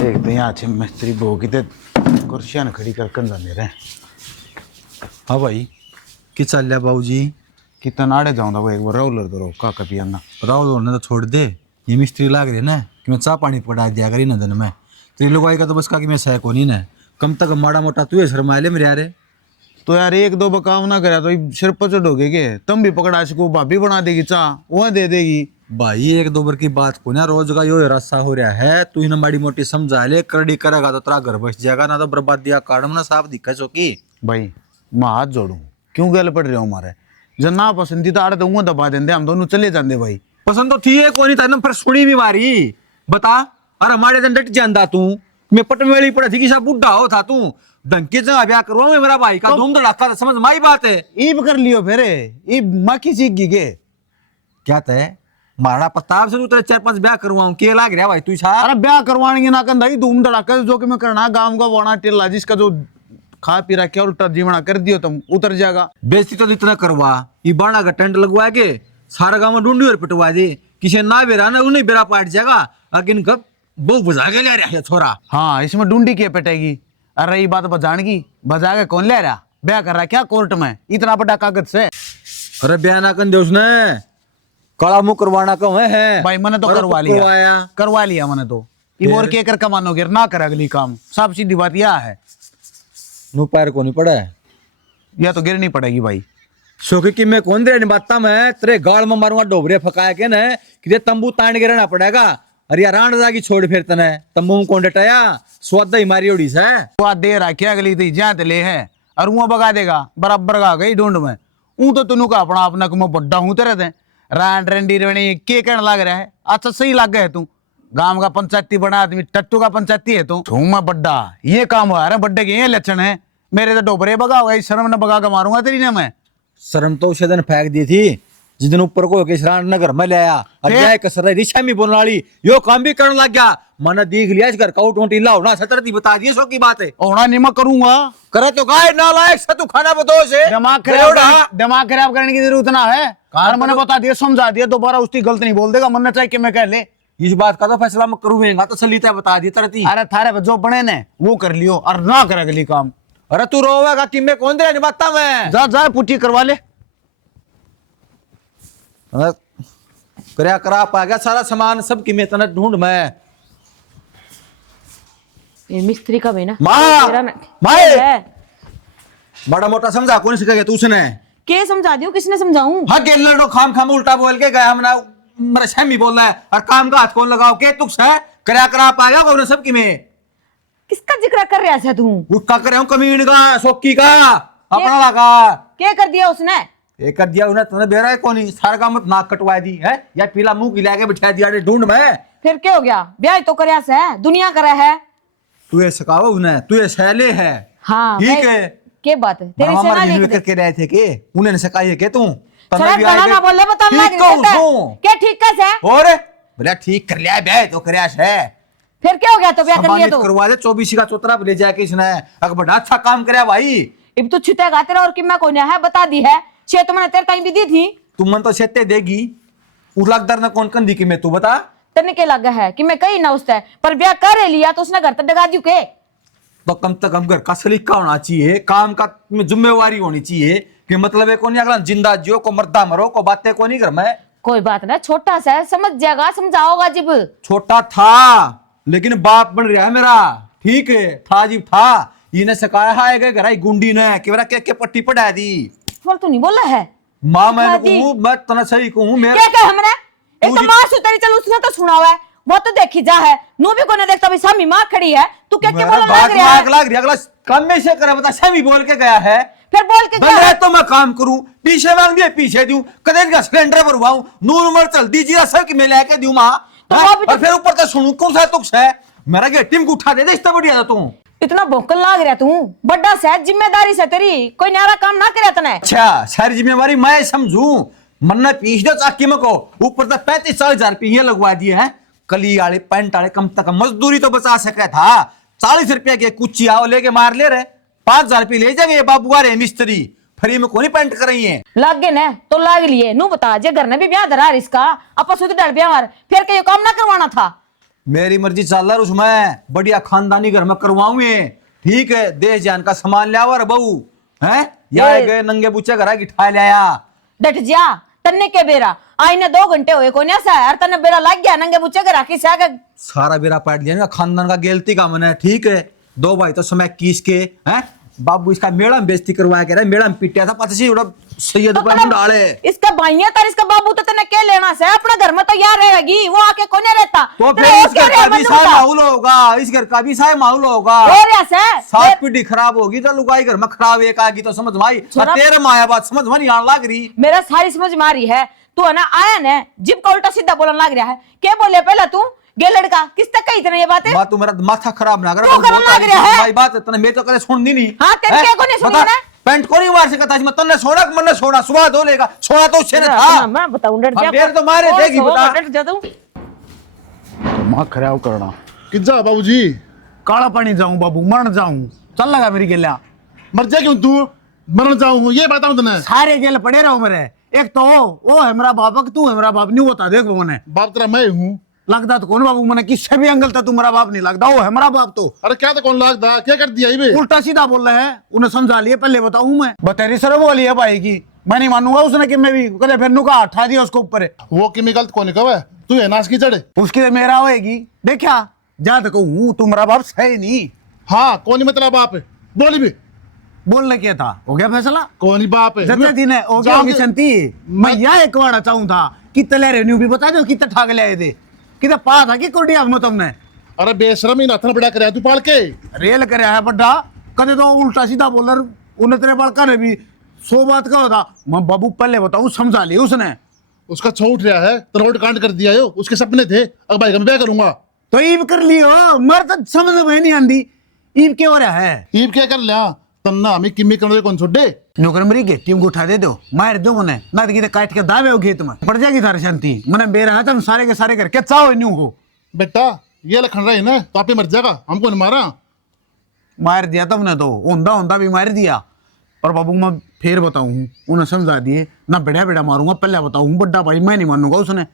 एक तो यहाँ अच्छे मिस्त्री बो की ते कुर्सियां न खड़ी करकन जाने रहे। हाँ भाई कि चल रहा बाबू जी। कितना नाड़े जाऊंगा वो एक बार रोलर तो रोका कभी आना राव ने तो छोड़ दे, ये मिस्त्री लाग रहे ना कि मैं चाह पानी पटा दिया करी ना दिन में तो ये लोग आएगा तो बस का कि मैं सह को नहीं ना कम तक माड़ा मोटा तू शर्माइले मेरे यारे। तो यार एक दो बकाव ना करा तो सिर पर चढ़ोगे के तुम भी पकड़ा सको भाभी बना देगी चाह वह दे देगी। भाई एक दो बार की बात को ना रोज का यो रास्ता हो रहा है, तू ही माड़ी मोटी समझा ले, करड़ी करेगा तो तेरा घर बस जाएगा ना तो बर्बाद दिया कार्ड में ना साफ दिखा चौकी। भाई मैं हाथ जोड़ू क्यों गल पड़ रहे हो हमारे जब ना पसंदीदा आड़े तो वो दबा देंगे हम दोनों चले जाते भाई। पसंद तो थी है कोई नहीं था ना फिर सुनी भी मारी बता। अरे हमारे दिन डट जाता तू, मैं पटमेली पड़ा थी कि सब बुढ़ा हो था तू डंके से ब्याह करवाऊंगा मेरा भाई का धूम धड़ाका समझ माई बात है। ईब कर लियो फिर ईब माँ की सीख गई के क्या तय मारा प्रताप से तेरे 4-5 ब्याह करवाऊं के लाग रहा भाई तू छा। अरे ब्याह करवाएंगे ना कंधा धूम धड़ाका जो कि मैं करना गांव का वाना टेला जिसका जो खा पी रखे और जीवना कर दियो तुम उतर जाएगा। बेइज्जती तो इतना करवा ये बाणा का टेंट लगवा के सारा गांव में ढूंढी और पिटवा दे किसी ना बेरा ना उन्हें बेरा पाट जाएगा लेकिन कब वो बुझा के ले रहा है छोरा। हाँ इसमें ढूंढी के पेटेगी। अरे ये बात बजान की बजा के कौन ले रहा ब्याह कर रहा क्या कोर्ट में इतना बड़ा कागज से। अरे ब्याह ना कर दे उसने काला मुंह करवाना कम है भाई मैंने तो करवा लिया मैंने तो ये और के कर कमानोगे ना कर अगली काम सब सीधी बात यह है। नु पैर को नहीं पड़ा है या तो गिरनी पड़ेगी भाई। शोकी की मैं कौन दे बात में तेरे गाल में मारूंगा डोबरे फकाया के न कि तंबू तान के रहना पड़ेगा। अरे यार राण जागी छोड़ फिर तने तंबू में कौन डटाया स्वाद ही मारी ओडी से वो दे रहा क्या अगली थी जहाँ ले है और वो बगा देगा बराबर का गई ढूंढ में ऊ तो तुनू का अपना अपना को मैं बड्डा हूं तेरे थे रान रेंडी रेणी के कहने लग रहा है। अच्छा सही लग गया तू गांव का पंचायती बना आदमी टट्टू का पंचायती है तू मैं बड्डा ये काम हुआ है बड्डे के ये लक्षण है मेरे तो डोबरे बगा होगा इस शर्म न बगा के मारूंगा तेरी ना मैं। शर्म तो उसे दिन फेंक दी थी जिस दिन ऊपर को किसान नगर में ले आया अजय कसर रिशा में बोलने वाली यो काम भी करने लग गया मैंने देख लिया इस घर का उठ ला होना सतर दी बता दिए सो की बात है होना नहीं मैं करूंगा करे तो गाय ना लायक से तू खाना बताओ से दिमाग खराब करने की जरूरत ना है कार मैंने बता दिया समझा दिया दोबारा उसकी गलत नहीं बोल देगा मन चाहिए कि मैं कह ले इस बात का तो फैसला मैं करूंगा तो सलीता बता दी तरती। अरे थारे जो बने ने वो कर लियो और ना कर अगली काम। अरे तू रोवेगा कि मैं कौन दे बाता मैं जा जा पुट्टी करवा ले करया करा पा गया सारा सामान सब की मैं तना ढूंढ मैं ये मिस्त्री का भी ना बड़ा मोटा समझा कौन सिखा तू उसने के समझा दियो किसने समझाऊं। हाँ गेल लड़ो खाम खाम उल्टा बोल के गया हमने मेरा शमी बोल रहा है और काम का हाथ कौन लगाओ के तुक्स है करया करा पाएगा कौन सब की में किसका जिक्र कर रहा है तू उसका कर रहा हूं कमीन का सोक्की का अपना लगा क्या कर दिया उसने एक कर दिया उन्हें तुमने बेरा है कौन सारा काम मत नाक कटवा दी है या पीला मुंह गिला के बिठा दिया ढूंढ में फिर क्या हो गया ब्याह तो करया से दुनिया करा है तू ये सकावा उसने तू ये सहले है। हाँ ठीक है के बात है तेरी से ना लिख करके रहे थे के उन्हें सकाई है के तू ना बोले बता क्या ठीक कैसे और बोला ठीक कर लिया ब्याह तो करया है फिर क्या हो गया तो ब्याह कर लिया तो करवा दे 24 का चौतरा ले जाके इसने अगर बड़ा अच्छा काम करया भाई अब तो छुटेगा तेरा और किम्मा कोई है बता दी है छे तो मैंने तेरे कहीं भी दी थी तुम मन तो छेते देगी उलगदर ना कौन कन दी कि मैं तू बता तने के लगा है कि मैं कहीं ना उससे पर ब्याह कर लिया तो उसने घर तक डगा दियो के तो कम से कम घर का सलीका होना चाहिए काम का जिम्मेवारी होनी चाहिए कि मतलब है कौन अगला जिंदा जियो को मरदा मरो को बातें को नहीं घर में कोई बात ना छोटा सा है समझ जाएगा समझाओगा जब छोटा था लेकिन बाप बन रहा है मेरा ठीक है था जी था इन्हें सकाया है घर आई गुंडी ने के पट्टी पढ़ा दी फल तो नहीं बोला है माँ मैं तना सही कहूँ क्या कह हमने एक तो मां सुतरी चल उसने तो सुना हुआ है वो तो देखी जा है नो भी कोने देखता भाई सामी मां खड़ी है तू क्या क्या बोलने लग रहा है लग रही अगला काम में से करे बता सामी बोल के गया है फिर बोल के गया तो मैं काम करूं पीछे मांग दिए पीछे दूं कदे का सिलेंडर भरवाऊं नून मर चल दीजिए सब की मैं लेके दूं मां और फिर ऊपर का सुनूं कौन सा तुक्स है मेरा के टीम को उठा दे दे इतना बढ़िया तू इतना भोकल लाग रहा तू बड़ा शायद जिम्मेदारी से तेरी कोई न्यारा काम ना करे तने अच्छा सारी जिम्मेवारी मैं समझू मन्ना पीछ दो चाकी में को ऊपर तक 35-40 रुपये लगवा दिए हैं कली वाले पैंट वाले कम तक मजदूरी तो बचा सका था 40 रुपये के कुछ आओ लेके मार ले रहे 5,000 रुपये ले जाएंगे बाबू आ रहे मिस्त्री फ्री में कोनी पेंट कर रही है लाग गए ना तो लाग लिए नू बता जे घर ने भी ब्याह धरा इसका आपस में डर ब्याह मार फिर के ये काम ना करवाना था मेरी मर्जी चल रहा उसमें बढ़िया खानदानी घर में करवाऊं ये ठीक है। देश जान का सामान लिया और बहू है या गए नंगे बुच्चे घर की ठा लिया। डट जा तन्ने के बेरा आईने 2 घंटे हुए कोने सा यार तन्ने बेरा लग गया नंगे बुच्चे के राखी से सारा बेरा पाट लिया ना खानदान का गेलती का मन है ठीक है। 2 भाई तो समय किस के हैं बाबू इसका मेड़ा में बेइज्जती करवाया कह रहा है मेड़ा में पिटिया था पता उड़ा सैयद पे मुंडाले इसका भाई है इसका बाबू तो तने क्या लेना से अपना घर में तो यार रहेगी वो आके कोने रहता तो फिर इस घर का भी साय माहौल होगा इस घर का भी साय माहौल होगा और ऐसे सात पीढ़ी खराब होगी तो लुगाई घर में खराब एक आगी तो समझ भाई तेरे माया बात समझ में नहीं आने लग रही। मेरा सारी समझ में आ रही है तू है ना आया ने जिब का उल्टा सीधा बोलने लग रहा है क्या बोले पहला तू गे लड़का किस तक कही इतना ये बातें बात तू मेरा माथा खराब ना कर तो करने लग रहा है भाई बात तने मैं तो करे सुननी नहीं। हां तेरे क्या को नहीं सुनी ना पेंट को नहीं मार सकता मैं तन्ने छोड़ा कि मन्ने छोड़ा सुबह धो लेगा छोड़ा तो उससे ना था मैं बताऊं डर जा देर तो मारे देगी बता डर जा तू मां खराब करना कि जा बाबूजी काला पानी जाऊं बाबू मरण जाऊं चल लगा मेरी गेला मर जा क्यों तू मरना चाहूँ ये बताऊं तने सारे गेल पड़े रहो मेरे एक तो वो है मेरा बाप तू है मेरा बाप नहीं होता देख मैंने बाप तेरा मैं हूँ लगता तो कौन बाबू मैंने किससे भी एंगल था तू मेरा बाप नहीं लगता वो है मेरा बाप तो अरे क्या तो कौन लगता क्या कर दिया ये उल्टा सीधा बोल रहे हैं उन्हें समझा लिए पहले बताऊं मैं बतेरी सर बोली है भाई की मैं नहीं मानूंगा उसने कि मैं भी कदे फिर नुका उठा दिया उसको ऊपर वो केमिकल कौन कब है तू है नाश की चढ़े उसकी तो मेरा होएगी देखा जा तो कहूँ तू मेरा बाप सही नहीं। हाँ कौन मतलब बाप है बोली भी बोलने क्या था हो गया फैसला कौन बाप है जते दिन है हो गया होगी संती मैं यह एक वाड़ा चाहूँ था कितने रेन्यू भी बता दो कितने ठाक ले आए थे कितना पा था कि कोडिया में तुमने अरे बेशरम ही नाथन बड़ा कराया तू पाल के रेल कर है बड्डा कदे तो उल्टा सीधा बोलर उन्हें तेरे बड़का ने भी 100 बात का होता मैं बाबू पहले बताऊं समझा लिया उसने उसका छो उठ रहा है तरोड़ कांड कर दिया यो उसके सपने थे अब भाई मैं क्या करूंगा तो ईब कर लियो मर तो समझ में नहीं आंदी ईब क्या हो रहा है ईब क्या कर लिया तन्ना हमें किम्मी करने कौन छोड़े नौकर मरी के टीम को उठा दे दो मार दो मने ना तो काट के दावे हो खेत में पड़ जाएगी थारी शांति मने बेरा है तुम सारे के सारे करके चाहो न्यू हो बेटा ये लखन रहे ना तो आप ही मर जाएगा हमको नहीं मारा मार दिया तुमने तो ओंदा ओंदा भी मार दिया पर बाबू मैं फिर बताऊं उन्हें समझा दिए ना बेड़ा बेड़ा मारूंगा पहले बताऊं बड्डा भाई मैं नहीं मानूंगा उसने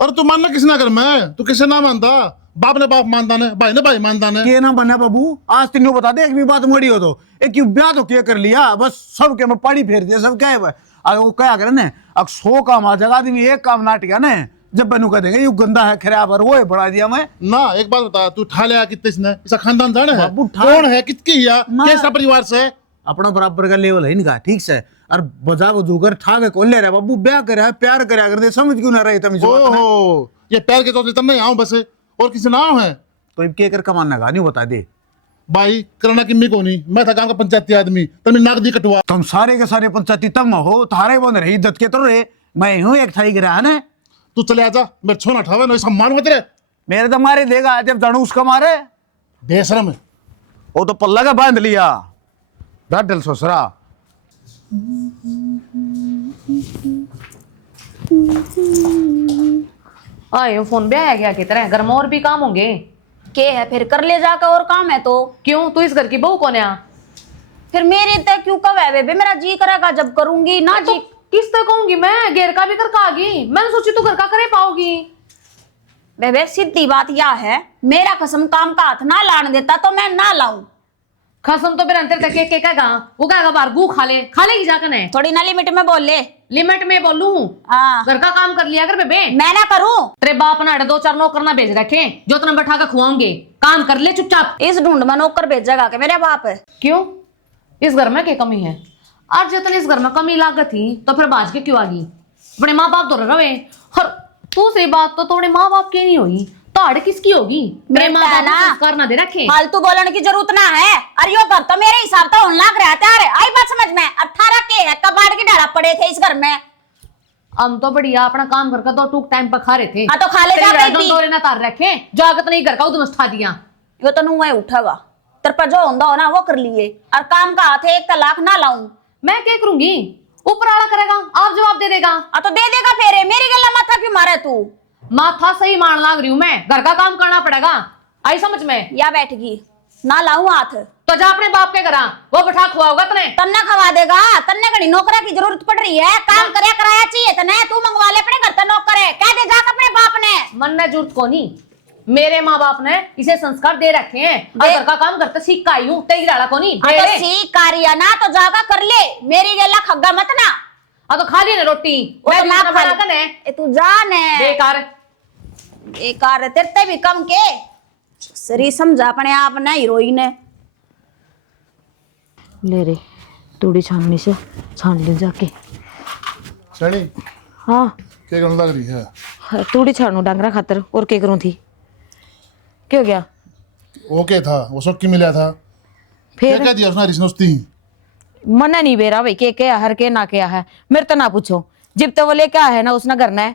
और तू मानना किस ना कर मैं तू किसे ना मानता बाप ने बाप मानता ने भाई ने भाई मानता ने के ना बना बाबू आज तीनों बता दे एक भी बात मोड़ी हो तो एक क्यों ब्याह तो क्या कर लिया बस सब के मैं पाड़ी फेर दिया सब क्या है अगर वो क्या करे ना अब 100 काम आ जाएगा आदमी एक काम नाट गया ना जब बनू कह देंगे ये गंदा है खराब है वो है बढ़ा दिया मैं ना एक बात बता तू ठा लिया कितने ने इसका खानदान जाने है बाबू कौन है किसकी या कैसा परिवार से अपना बराबर का लेवल है इनका ठीक से और बजा बजूकर ठा के कौन ले रहा है बाबू ब्याह करे प्यार करे अगर समझ क्यों ना रहे तुम ओहो ये पैर के चौथे तब नहीं आऊं बस और किसी नाम है तो अब क्या कर कमाना का नहीं बता दे भाई करना किम्मी को नहीं मैं था गांव का पंचायती आदमी तुम नाक दी कटवा तुम सारे के सारे पंचायती तब हो थारे बंद रहे इज्जत के तो रे मैं हूँ एक थाई गिरा है ना तू चले आजा मेरे छोना ठावे ना इसका मान मत रे मेरे तो मारे देगा जब जानू उसका मारे बेशरम है वो तो पल्ला का बांध लिया डल ससुरा आए फोन पे आया क्या की तरह घर में और भी काम होंगे के है फिर कर ले जाकर और काम है तो क्यों तू इस घर की बहू कौन है फिर मेरे तक क्यों कब है बेबे मेरा जी करेगा जब करूंगी ना तो जी किस तरह कहूंगी मैं घेर का भी कर आगी मैंने सोची तू घर का करे पाओगी बेबे सीधी बात यह है मेरा कसम काम का हाथ ना लाने देता तो मैं ना लाऊं खसम तो फिर अंतर तक के कहेगा वो कहेगा बार गू खा लेगी जाकर है थोड़ी ना लिमिट में बोल ले लिमिट में बोलू हाँ घर का काम कर लिया कर बेबे मैं ना करूं तेरे बाप ने 2-4 नौकर ना भेज रखे जो तुम बैठा कर खुआओगे काम कर ले चुपचाप इस ढूंढ में नौकर भेजेगा के मेरे बाप है क्यों इस घर में क्या कमी है आज जितने इस घर में कमी लागत थी तो फिर बाज के क्यों आ गई अपने माँ बाप तो रहे और दूसरी बात तो थोड़े माँ बाप की नहीं हुई ताड़ किसकी होगी मेरे माँ बाप ने संस्कार ना दे रखे फालतू बोलने की जरूरत ना है अरे यो घर तो मेरे हिसाब से होने लग रहा है आई बात समझ में 18 के है कबाड़ के डाला पड़े थे इस घर में हम तो बढ़िया अपना काम करके तो टूक टाइम पर खा रहे थे हाँ तो खा ले दौरे ना तार रखे जागत नहीं घर का उधम उठा दिया यो तो नुआ उठेगा तेरे पर जो होंदा हो ना वो कर लिए और काम का हाथ 1 लाख ना लाऊं मैं क्या करूंगी ऊपर आला करेगा आप जवाब दे देगा तो दे देगा फेरे मेरी गल्ला माथा क्यों मारे तू माथा सही मान लाग रही हूं मैं घर का काम करना पड़ेगा आई समझ में या बैठगी ना लाऊं हाथ तो जा अपने बाप के घर वो बैठा खुआओगा तने तन्ना खवा देगा तन्ने घड़ी नौकरा की जरूरत पड़ रही है काम करे कराया चाहिए तने तू मंगवा ले अपने घर ते नौकर है कह दे जा अपने बाप ने मन ने जरूरत को नहीं मेरे माँ बाप ने इसे संस्कार दे रखे हैं और घर का काम करते सीख का आई हूँ। तेरी लाड़ा को नहीं तो सी कारिया ना तो जागा कर ले, मेरी गेला खग्गा मत ना। तो खा ली ना रोटी, वो तो मैं ना भी खा बना ले। कर ने। ए तू जान है बेकार। बेकार है, तेरे भी कम के सरी समझा अपने आप ना हीरोइन है। ले रे तूड़ी छाननी से छान ले जाके। सड़ी हाँ क्या करने लग रही है? तूड़ी छानू डांगरा खातर, और क्या करूँ थी? क्यों गया वो क्या था? वो सब की मिला था? क्या फिर क्या दिया उसने रिश्नोस्ती? मना नहीं बेरा भाई के क्या हर के ना क्या है, मेरे तो ना पूछो। जब तो वो ले क्या है ना उसने करना है,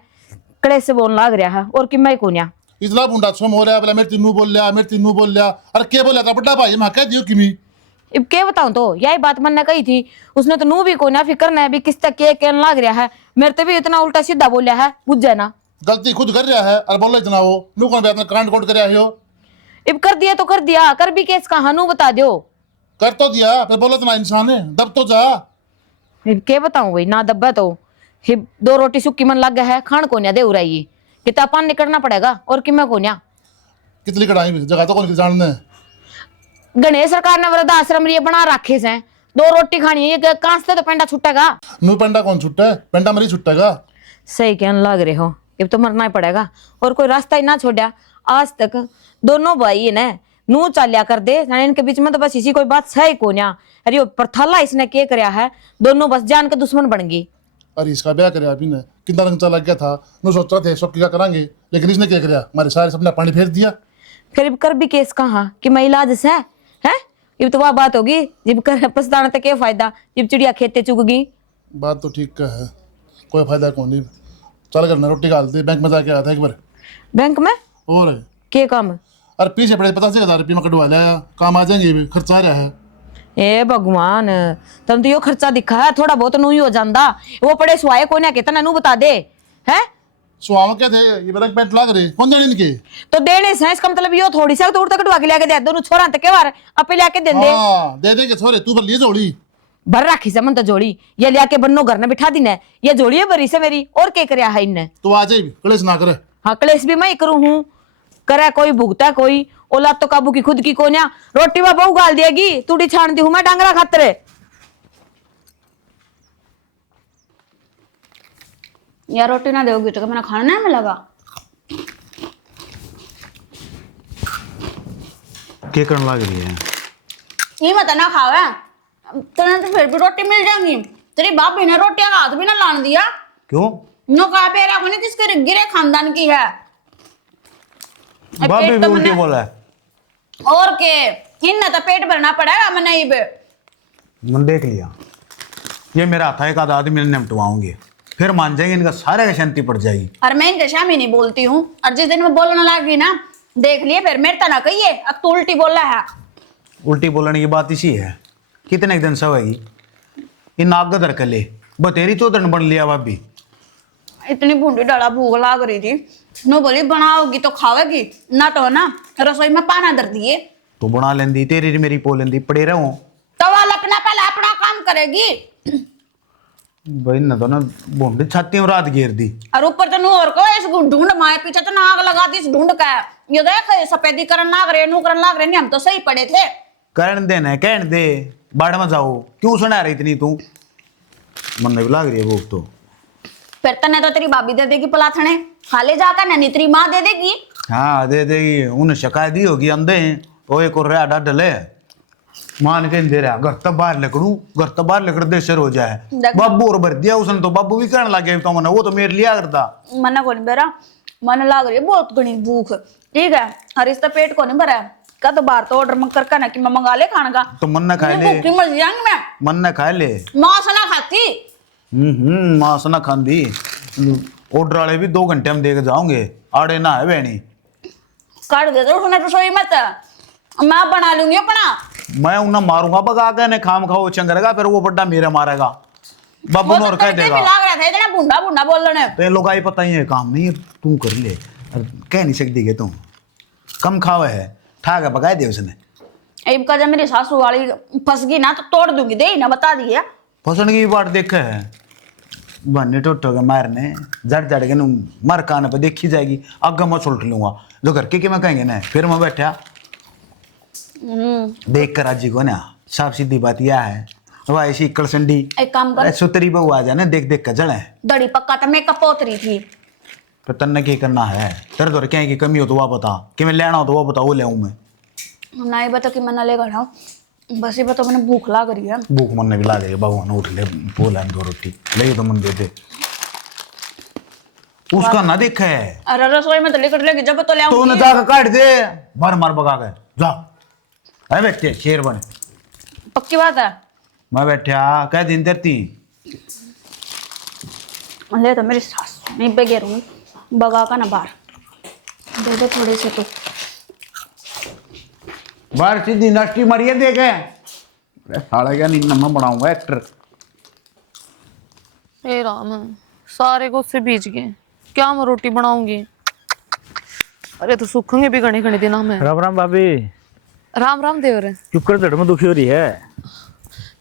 कड़े से बोलने लग रहा है और कि मैं कोन्या इतना बुंडा छम हो रहा है, बोला मेरे तीनू बोल लिया, मेरे तीनू बोल लिया। अरे क्या बोला था बड़ा भाई? मैं कह दियो किमी अब क्या बताऊं, तो यही बात मन ने कही थी उसने, तो नू भी कोन्या फिक्र ना भी किस तक के कहने लग रहा है। मेरे तो भी इतना उल्टा सीधा बोलिया है, बुझ जाए ना। गलती खुद कर रहा है और बोलो इतना हो नू कौन अपने कांड कोट कर हो? अब कर दिया तो कर दिया, कर भी केस कहा नू बता दो। कर तो दिया, फिर बोलो इतना इंसान है, दब तो जा। अब क्या बताऊं भाई, ना दब्बा तो हिब 2 रोटी सुक्की मन लग गया है, खान कोन्या दे उराई किता पान निकलना पड़ेगा और कि मैं कोन्या। कितनी कढ़ाई में जगह तो कौन जानने है? गणेश सरकार ने वृद्ध आश्रम ये बना रखे से 2 रोटी खानी है, ये कांस से तो पेंडा छुटेगा। नू पेंडा कौन छुट्टा है? पेंडा मरी छुट्टेगा। सही कहने लग रहे हो, अब तो मरना ही पड़ेगा और कोई रास्ता ही ना छोड़ा। आज तक दोनों भाई ने नू चालिया कर दे, इनके बीच में तो बस इसी कोई बात सही कोन्या। अरे पर थला इसने क्या करया है, दोनों बस जान के दुश्मन बन गई। अरे इसका ब्याह करे अभी ने कितना रंग लग गया था। नू सोच रहे थे सब क्या करांगे, लेकिन इसने क्या कराया? हमारे सारे सपने पानी फेर दिया। फिर कर भी केस कहा कि मैं इलाज से है, ये तो वह बात होगी जब कर पछताने तक क्या फायदा, जब चिड़िया खेते चुग गई। बात तो ठीक का है, कोई फायदा कौन नहीं। चल करना रोटी डालते, बैंक में जाके आया था एक बार। बैंक में और के काम? अरे पीछे पड़े 85,000 रुपये में कटवा लिया, काम आ जाएंगे भी, खर्चा आ रहा है। ए भगवान, तुम तो यो खर्चा दिखा है, थोड़ा बहुत नू ही हो जाता। वो पड़े सुहाए कोन्या कितना नू बता दे है। सुहाव क्या थे? ये बैंक पेंट लाग रहे कौन देने इनके? तो देने से इसका मतलब यो थोड़ी सा दूर तक कटवा के लेके दे, दोनों छोरा तक के बार अपे लेके दे दे। हाँ दे देंगे छोरे, तू पर लिए जोड़ी भर राखी से मन तो जोड़ी ये लिया के बन्नो घर ने बिठा दी ने, ये जोड़ी है भरी से मेरी, और क्या करया है इनने। तो आ जाए कलेश ना करे। हाँ कलेश भी मैं ही करूँ हूँ, करे कोई भुगता कोई, औलाद तो काबू की खुद की कोन्या। रोटी में बहू गाल देगी, तूड़ी छान दी हूँ मैं डांगरा खातरे। यार रोटी ना दोगी तो मैंने खाना नहीं मिलेगा। क्या करने लग रही है? ये मत ना खावे, तेरे तो फिर भी रोटी मिल जाएंगी। तेरी बाप भी ने रोटियां का हाथ भी ना लान दिया। क्यों? नो कहा पेरा को नहीं किसके गिरे खानदान की है। बाबी पेट भी तो उल्टी मैंने- बोला है। और के इनने तो पेट भरना पड़ेगा मैंने ही बे। मैंने देख लिया, ये मेरा हाथ एक आधा आदमी निपटवाऊंगे, फिर मान जाएंगे, इनका सारे का शांति पड़ जाएगी। और मैं इनके शामी नहीं बोलती हूँ, और जिस दिन मैं बोलने लगी ना देख लिए फिर मेरे तना कहिए अब तू उल्टी बोल रहा है। उल्टी बोलने की बात इसी है, कितने दिन से होगी इन नाक गदर कर ले, बतेरी चौधन बन लिया भाभी। इतनी बूंदी डाला भूख लाग रही थी, नो बोली बनाओगी तो खावेगी ना, तो ना रसोई में पाना धर दिए। तो बना लेंदी, तेरी मेरी पो लेंदी, पड़े रहो। तवा लपना पहले अपना काम करेगी। भाई न तो ना बूंदी छाती में रात घेर दी। और ऊपर तो नू और को इस ढूंढ माए पीछे तो नाग लगा दी इस ढूंढ का। ये देख सफेदी करन लाग रहे, नू करन लाग रहे, नहीं हम तो सही पड़े थे। कहने देना है, कहने दे, बाढ़ में जाओ, क्यों सुना रही इतनी तू? मन नहीं लाग रही है भूख तो। फिर तने तो तेरी भाभी दे देगी पलाथने, खाले जाकर नहीं तेरी माँ दे देगी। हाँ दे देगी, उन्हें शिकायत दी होगी अंधे वो एक और रहा डले मान के नहीं दे रहा, घर तक बाहर लकड़ू, घर तक बाहर लकड़ दे सर हो जाए। बाबू और भर दिया उसने, तो बाबू भी कहने लगे तो वो तो मेरे लिया करता। मना को नहीं बेरा, मन लाग रही है बहुत घनी भूख, ठीक है। और इसका पेट को नहीं भरा का तो बाहर तो ऑर्डर मत कर ना कि मैं मंगा ले खाने का। तो मन न खाए ले, भूखी मर जाऊंगी मैं। मन न खाए ले। माँ से ना खाती। मां से ना खांदी, ऑर्डर वाले भी 2 घंटे में देकर जाओगे, आड़े ना है बहनी। काट दे तो उसने रसोई मत, मैं बना लूंगी अपना। मैं उन्हें मारूंगा बगा के, ने खाम खाओ चंगरेगा, फिर वो बड्डा मेरे मारेगा, बाबू वो ने तो और कह तड़के देगा। भी लाग रहा था इतना बुंडा बुंडा बोल रहे। तो ये लोग आई पता ही है काम नहीं है, तू कर ले, कह नहीं सकती के तुम कम खावे है, ठा के बगाए दे उसने। एक का जब मेरी सासू वाली फंस गई ना तो तोड़ दूंगी, दे ही ना बता दिया। फसन की बात देखे है, बन्नी टोटो के मारने जड़ जड़ के नु मर कान पे देखी जाएगी अग्गा मैं सुलट लूंगा जो घर के मैं कहेंगे ना फिर मैं बैठा देख कर आज को ना साफ सीधी बात यह है वह ऐसी इक्कड़ संडी एक काम कर, सुतरी बहू आ जाने देख देख कर जड़े दड़ी पक्का तो मैं कपोतरी थी। तो तन्ने क्या करना है तेरे तो क्या की कमी हो तो वह बता कि मैं लेना हो तो वह बता वो ले आऊं मैं नहीं बता कि मैं ना लेकर आऊं, बस ये बता मैंने भूख लग रही है। भूख मन ने भी ला दे भगवान उठ ले बोला दो रोटी ले तो मन दे दे उसका ना देख है अरे रसोई में तो लेकर लेके जब तो ले तो आऊंगी। न जाकर काट दे मार मार भगा कर जा अरे बैठे शेर बने पक्की बात है। मैं बैठा कह दिन तेरती ले तो मेरी सास नहीं बेगेरूंगी बगा का ना बाहर दे दे थोड़े से तो। बाहर सीधी नष्टी मरिए देखे अरे साला क्या नहीं मैं बनाऊंगा एक्टर हे राम, सारे गुस्से बीच गए, क्या मैं रोटी बनाऊंगी? अरे तो सूखेंगे भी घने घने दिन में। राम राम भाभी। राम राम देवर। चुप कर जड़ में दुखी हो रही है।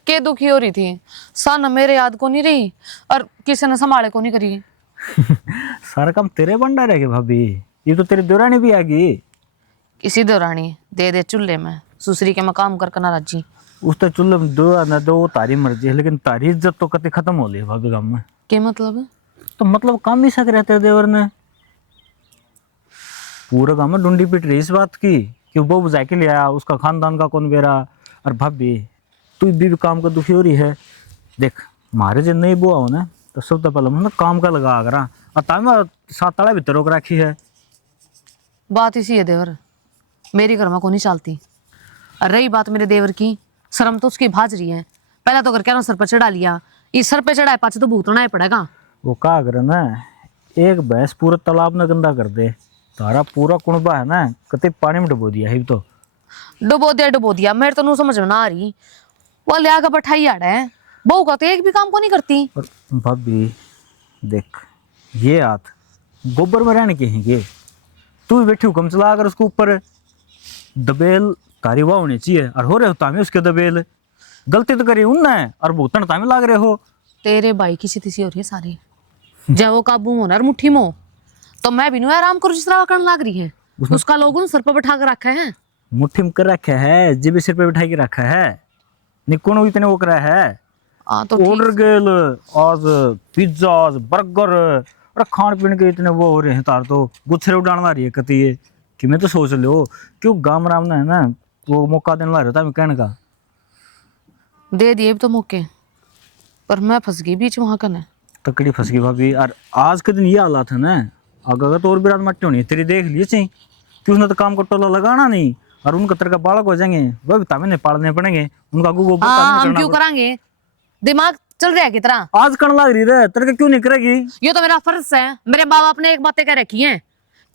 के दुखी हो रही थी? सन मेरे याद को नहीं रही और किसी ने संभाले को नहीं करी। सारा काम तेरे बंडा रहेगा भाभी, ये तो तेरी देवरानी भी आ गई। किसी देवरानी दे दे चूल्हे में, सुसरी के मैं काम कर ना राजी। उस तो चूल्हे में दो ना दो वो तारी मर्जी है, लेकिन तारी इज्जत तो कति खत्म हो रही है भाभी काम में। क्या मतलब है? तो मतलब काम ही सक रहते देवर ने पूरा काम में ढूंढी पिट रही इस बात की कि वो बुझा के ले आया, उसका खानदान का कौन बेरा। और भाभी तू भी काम का दुखी हो रही है। देख मारे जब नहीं बुआ हो ना तो सबसे पहले मैं काम का लगा करा और तामे सात ताला भीतर रोक रखी है। बात इसी है देवर, मेरी घर में को नहीं चलती। और रही बात मेरे देवर की, शर्म तो उसकी भाज रही है। पहले तो घर क्या सर पर चढ़ा लिया, इस सर पे चढ़ाए पाचे तो भूतना ही पड़ेगा। वो क्या करे ना, एक भैंस पूरा तालाब में गंदा कर दे, तारा पूरा कुणबा है ना कते पानी में डुबो दिया है। तो डुबो दिया मेरे तो नहीं समझ में ना आ रही। वो ले आकर बैठाई आड़ा है, बहू का तो एक भी काम को नहीं करती। और भाभी देख ये हाथ गोबर में रहने के हैं, तू भी बैठी हुक्म चला अगर उसको ऊपर दबेल तारी वाह होनी चाहिए और हो रहे हो तामे उसके दबेल। गलती तो करी उन है और भूतन तामे लाग रहे हो। तेरे भाई की सीधी हो रही है सारी, जब वो काबू होना और मुट्ठी मो तो मैं भी नहीं आराम करूँ जिस तरह करने लग रही है। उसका लोग सर पर बैठा कर रखा है, मुट्ठी में कर रखा है, जिब सिर पे बैठा के रखा है, निकोनो इतने वो करा है। तो ऑर्डर गेल आज पिज्जा आज बर्गर और खान पीने के इतने वो हो रहे हैं तार तो गुच्छरे उड़ाना रही है कती ये कि मैं तो सोच लो क्यों गाम राम ना है ना वो मौका देने ला रहा था मैं कहने का। दे दिए तो मौके पर मैं फंस गई बीच वहां कने। तकड़ी फंस गई भाभी। और आज के दिन ये हालात है ना, अगर तो और भी रात मट्टी होनी तेरी देख लिए चाहिए कि उसने तो काम को टोला लगाना नहीं और उनका तरह का बालक हो जाएंगे वह भी तामे पालने पड़ेंगे उनका गोबर हम क्यों करांगे? दिमाग चल रहा है की तरह आज करने लग रही है तेरे क्यों नहीं करेगी? ये तो मेरा फर्ज है। मेरे बाप बाप ने एक बातें कह रखी हैं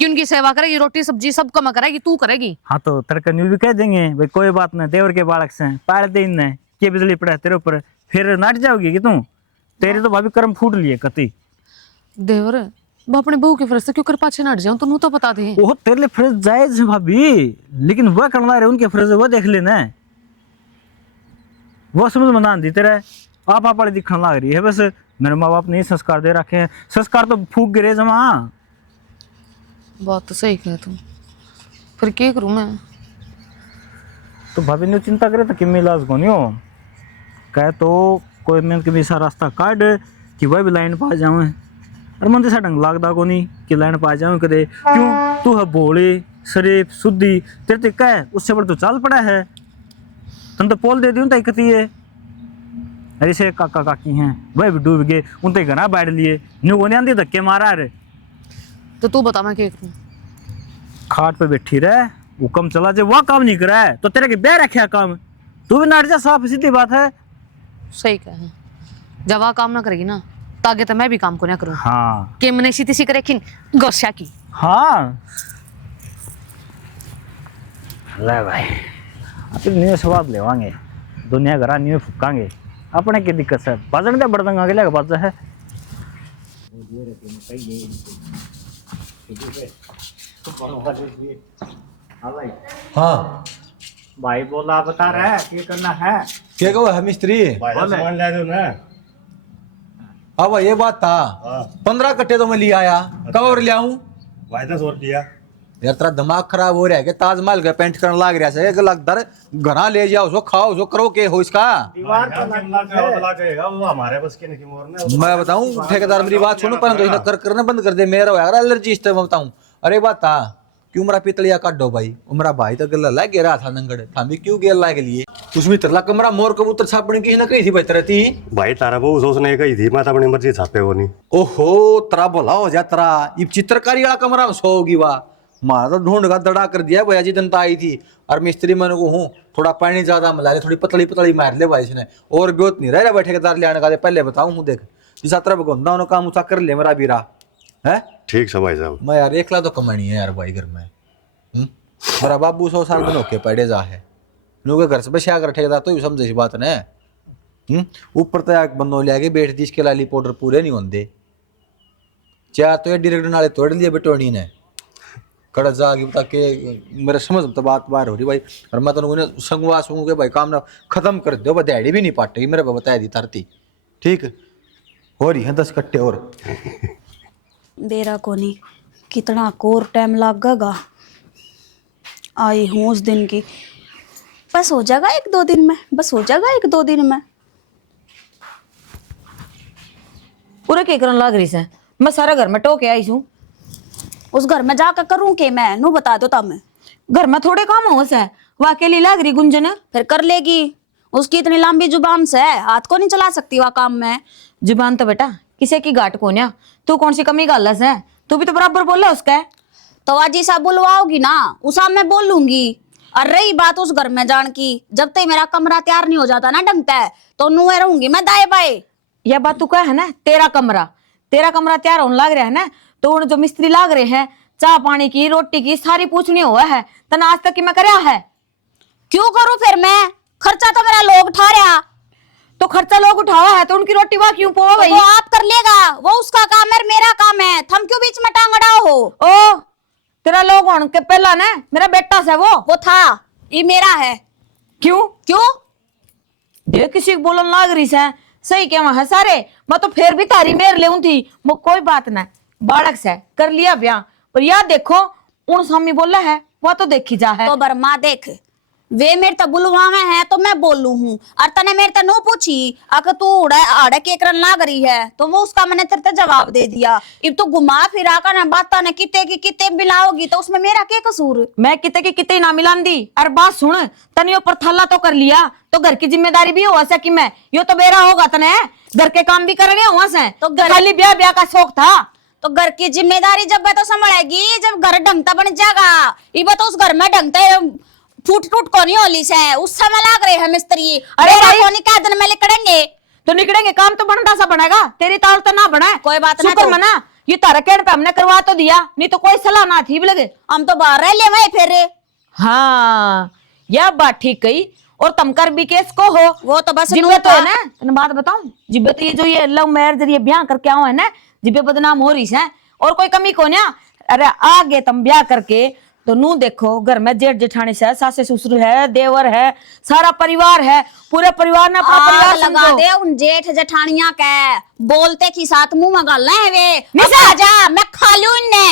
कि उनकी सेवा करेगी, रोटी सब्जी सब कमा करेगी, तू करेगी। हाँ तो तेरे का न्यू भी कह देंगे भाई कोई बात नहीं, देवर के बालक से पाल दे इनने के बिजली पड़ा तेरे ऊपर, फिर नाट जाओगी कि तू? तेरे तो भाभी कर्म फूट लिए कति। देवर मैं अपने बहू के फर्ज से क्यों कर पाछे नाट जाऊं, तू तो बता दे। वो तेरे लिए फ्रिज जायज है भाभी, लेकिन वह करना रहे उनके फ्रिज वो देख लेना है, वो समझ में ना दी तेरे आप वाली दिखने लग रही है। बस मेरे माँ बाप ने संस्कार दे रखे हैं, संस्कार तो फूक गिरे जमा। बात तो सही कह तू, फिर क्या करूं मैं? तो भाभी ने चिंता करे तो किम इलाज को नहीं हो कहे तो कोई मैं कभी ऐसा रास्ता काट कि वह भी लाइन पा जाऊँ और मन से ढंग लगता को नहीं कि लाइन पा जाऊँ कदे। क्यों तू है भोले शरीफ शुद्धि तेरे तक क्या है उससे बड़ा तो चाल पड़ा है। तुम तो पोल दे दी उन कती है ऐसे काका काकी हैं वह भी डूब गए उन तक घना बैठ लिए न्यू को नहीं आती धक्के मारा रे। तो तू बता मैं क्या करूं? खाट पे बैठी रहे हुक्म चला जे वह काम नहीं करा है तो तेरे के बे रखे काम तू भी नाट जा, साफ सीधी बात है। सही कहा, जब वह काम ना करेगी ना ताकि तो मैं भी काम को ना करूं। हाँ कि मैंने सीधी सी करे गोस्या की। हाँ ले भाई अब न्यू स्वाद लेवांगे दुनिया घरा न्यू फूकांगे अपने की दिक्कत है बाजन का बर्तन आगे लेगा बाजा है। हाँ भाई बोला बता रहा है क्या करना है? क्या कहो है मिस्त्री? सामान ले दो ना। अब ये बात था 15 कट्टे तो मैं ले आया कब और ले आऊं वायदा 100 रुपया यार तेरा दिमाग खराब हो रहा है कि ताजमहल का पेंट करने लाग रहा है दर घरा ले जाओ उसको खाओ उसको करो के हो इसका दीवार का बदला कहेगा वो हमारे बस के नहीं मोर ने मैं बताऊं ठेकेदार मेरी बात सुनो परंतु इसने करना बंद कर दे मेरा यार एलर्जी इस मैं बताऊं अरे बात था क्यों मेरा पितलिया काटो भाई वो मेरा भाई तो गला ला गिरा था नंगड़ था भी क्यों गेल ला के लिए उसमें तरला कमरा मोर कबूतर छापने की ना कही थी भाई तरह थी भाई तारा वो सोचने कही थी मैं तो अपनी मर्जी छापे वो नहीं ओहो तरा बोला हो जा तरा ये चित्रकारी वाला कमरा में सोगी वाह मारा तो ढूंढ का दड़ा कर दिया भैया जी जनता आई थी और मिस्त्री मैंने को हूँ थोड़ा पानी ज्यादा मिला ले थोड़ी पतली पतली मार ले भाई इसने और ब्योत नहीं रह बैठे के ले आने का पहले बताऊँ हूँ देख जिस तरह गोंदा उन्होंने काम उसा कर ले मेरा बीरा है ठीक है भाई साहब मैं यार एकला तो कमानी है यार भाई घर में मेरा बाबू 100 साल दिन होके पड़े जा है लोग घर से बचा कर ठेकेदार तो समझे सी बात न ऊपर तो एक बंदो ले आके बैठ दी इसके लाली पाउडर पूरे नहीं होंगे चार तो ये डायरेक्टर नाले तोड़ लिए बेटोनी ने कड़ा जागी बता के मेरे समझ तो बात बाहर हो रही भाई और मैं तो संगवा सूंग के भाई काम ना खत्म कर दो बदाड़ी भी नहीं पाटेगी मेरे को बताया दी तरती ठीक हो रही है 10 कट्टे और बेरा को नहीं कितना कोर टाइम लगेगा आई हूँ उस दिन की बस हो जाएगा 1-2 दिन में बस हो जाएगा 1-2 दिन में पूरे के करन लाग रही से मैं सारा घर में टोके आई हूँ उस घर में जाकर करूँ के मैं नू बता दो तब मैं घर में थोड़े काम हो से वो अकेली लाग रही गुंजन फिर कर लेगी उसकी इतनी लंबी जुबान से हाथ को नहीं चला सकती वह काम में जुबान तो बेटा किसी की गाट को न्या तू कौन सी कमी गालस है तू भी तो बराबर बोला उसका है तो आज ऐसा बुलवाओगी ना उसा मैं बोलूंगी और रही बात उस घर में जान की जब तक मेरा कमरा तैयार नहीं हो जाता ना ढंगता है तो नुए रहूंगी मैं दाएं बाएं यह बात तू कह है ना तेरा कमरा तैयार होने लग रहा है ना तो उन जो मिस्त्री लाग रहे हैं चाह पानी की रोटी की सारी पूछनी हुआ है तना आज तक की मैं करया है क्यों करूं फिर मैं खर्चा तो मेरा लोग उठा रहा तो खर्चा लोग उठावा है तो उनकी रोटी वहां क्यों पोवा तो भाई वो आप कर लेगा वो उसका काम है मेरा काम है थम क्यों बीच में टांग अड़ाओ हो ओ तेरा लोग होने के पहला ना मेरा बेटा से वो था ये मेरा है क्यों क्यों ये किसी को बोलन लाग रही से सही क्या है सारे मैं तो फिर भी तारी मेर ले थी वो कोई बात ना बाड़क से कर लिया ब्याह पर याद देखो उन स्वामी बोला है वो तो देखी जा है तो बर्मा देख वे मेरे तो बुलवा में है तो मैं बोलू हूँ और तने मेरे तो नो पूछी अगर तू आड़े के करन लाग रही है तो वो उसका मैंने तेरे ते जवाब दे दिया अब तू घुमा फिरा कर ना बात ने किते की किते मिलाओगी तो उसमें मेरा क्या कसूर मैं किते की किते ना मिलान दी और बात सुन तने ऊपर थल्ला तो कर लिया तो घर की जिम्मेदारी भी हुआ कि मैं यो तो बेरा होगा तने घर के काम भी कर रहे हुआ से तो खाली ब्याह ब्याह का शौक था तो घर की जिम्मेदारी जब तो संभालेगी जब घर ढंगता बन जाएगा ये तो उस घर में ढंगता फूट टूट कोनी होली से उस समय लाग रहे हैं मिस्त्री अरे भाई कोनी का दिन में निकलेंगे तो निकलेंगे काम तो बनता सा बनेगा तेरी ताल तो ना बना कोई बात नहीं शुक्र मना ये तारा कहने पे हमने करवा तो दिया नहीं तो कोई सलाह ना थी भी लगे हम तो बाहर रह ले वही फिर हाँ यह बात ठीक कही और तुम कर भी केस को हो वो तो बस जिब्बे तो है ना तेने बात बताऊं जिब्बे तो ये जो ये लव मैरिज ये ब्याह करके आओ है ना जिब्बे बदनाम हो रही है और कोई कमी को ना अरे आगे तुम ब्याह करके तो नू देखो घर में जेठ जेठानी से सास ससुर है देवर है सारा परिवार है पूरे परिवार ने अपना परिवार लगा समझो। दे उन जेठ जेठानिया के बोलते की साथ मुंह में गल है वे निशा! जा मैं खा लूं इनने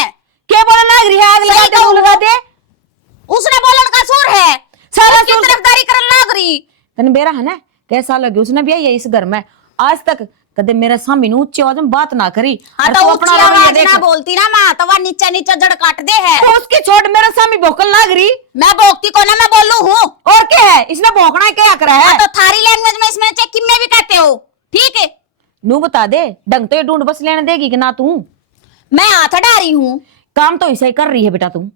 क्या बोला लग रही है आग लगा दे मुंह लगा दे उसने बोलन का सुर है सारा उसकी तरफदारी करन लाग रही तने बेरा है ना कैसा लगे उसने भी आई इस घर में आज तक कदे मेरे सामने ऊंची आवाज में बात ना करी हाँ और तो तू अपना आवाज ना बोलती ना माँ तो वह नीचा नीचा जड़ काट दे है तो उसकी छोड़ मेरे सामने भौंकन लग रही मैं भोगती को ना मैं बोलू हूँ और क्या है इसने भौंकना है क्या करा है हाँ तो थारी लैंग्वेज में इसमें चेक में भी कहते हो ठीक है नू बता दे ढंग तो ये ढूंढ बस लेने देगी कि ना तू मैं हाथ अड़ा रही हूँ काम तो ऐसा ही कर रही है बेटा तू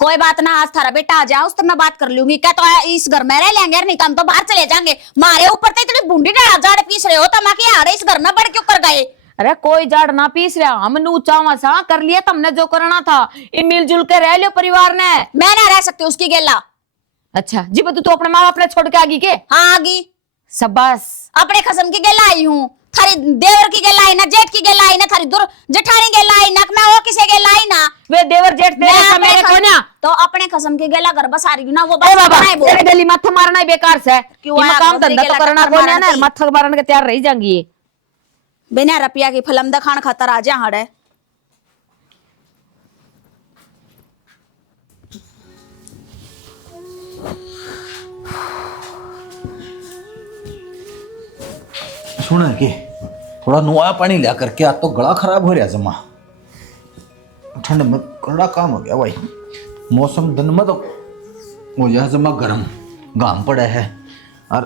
कोई बात ना आज थारा बेटा आ जाओ उस तो मैं बात कर लूंगी क्या तो इस घर में रह लेंगे नहीं तो हम तो बाहर चले जाएंगे मारे ऊपर तो इतनी बूंदी डाला जाड़ पीस रहे हो तो मैं क्या इस घर में बढ़ क्यों कर गए अरे कोई जाड़ ना पीस रहा हम नू चावा सा कर लिया तुमने जो करना था ये मिलजुल के रह लियो परिवार ने मैं ना रह सकती उसकी गेला अच्छा जी तू तो अपने माँ बाप ने छोड़ के आगी के हाँ आगी सबस अपने खसम की गेला आई हूँ थारी देवर की गेला आई ना जेठ की गेला आई ना थारी दूर जेठानी गेला आई ना मैं वो किसे गेला आई ना वे देवर जेठ तेरे मैं सा अपने मेरे खस- कोन्या तो अपने खसम की गेला घर बस आ रही हूँ ना वो ए बस बाबा बनाए बोल। तेरे गली माथा मारना ही बेकार से क्यों ये आया काम घोसले धंधा तो के करना लटक कोन्या मारन ना की? माथा मारने के तैयार रही जाएंगी ये बिना रुपया की फिल्म दिखाने खातर आ जा हड़े। सुना के थोड़ा नुआ पानी लिया करके, आज तो गला खराब हो रहा जमा। ठंड में कड़ा काम हो गया भाई। मौसम दिन में तो हो जाए जमा गर्म, घाम पड़ा है और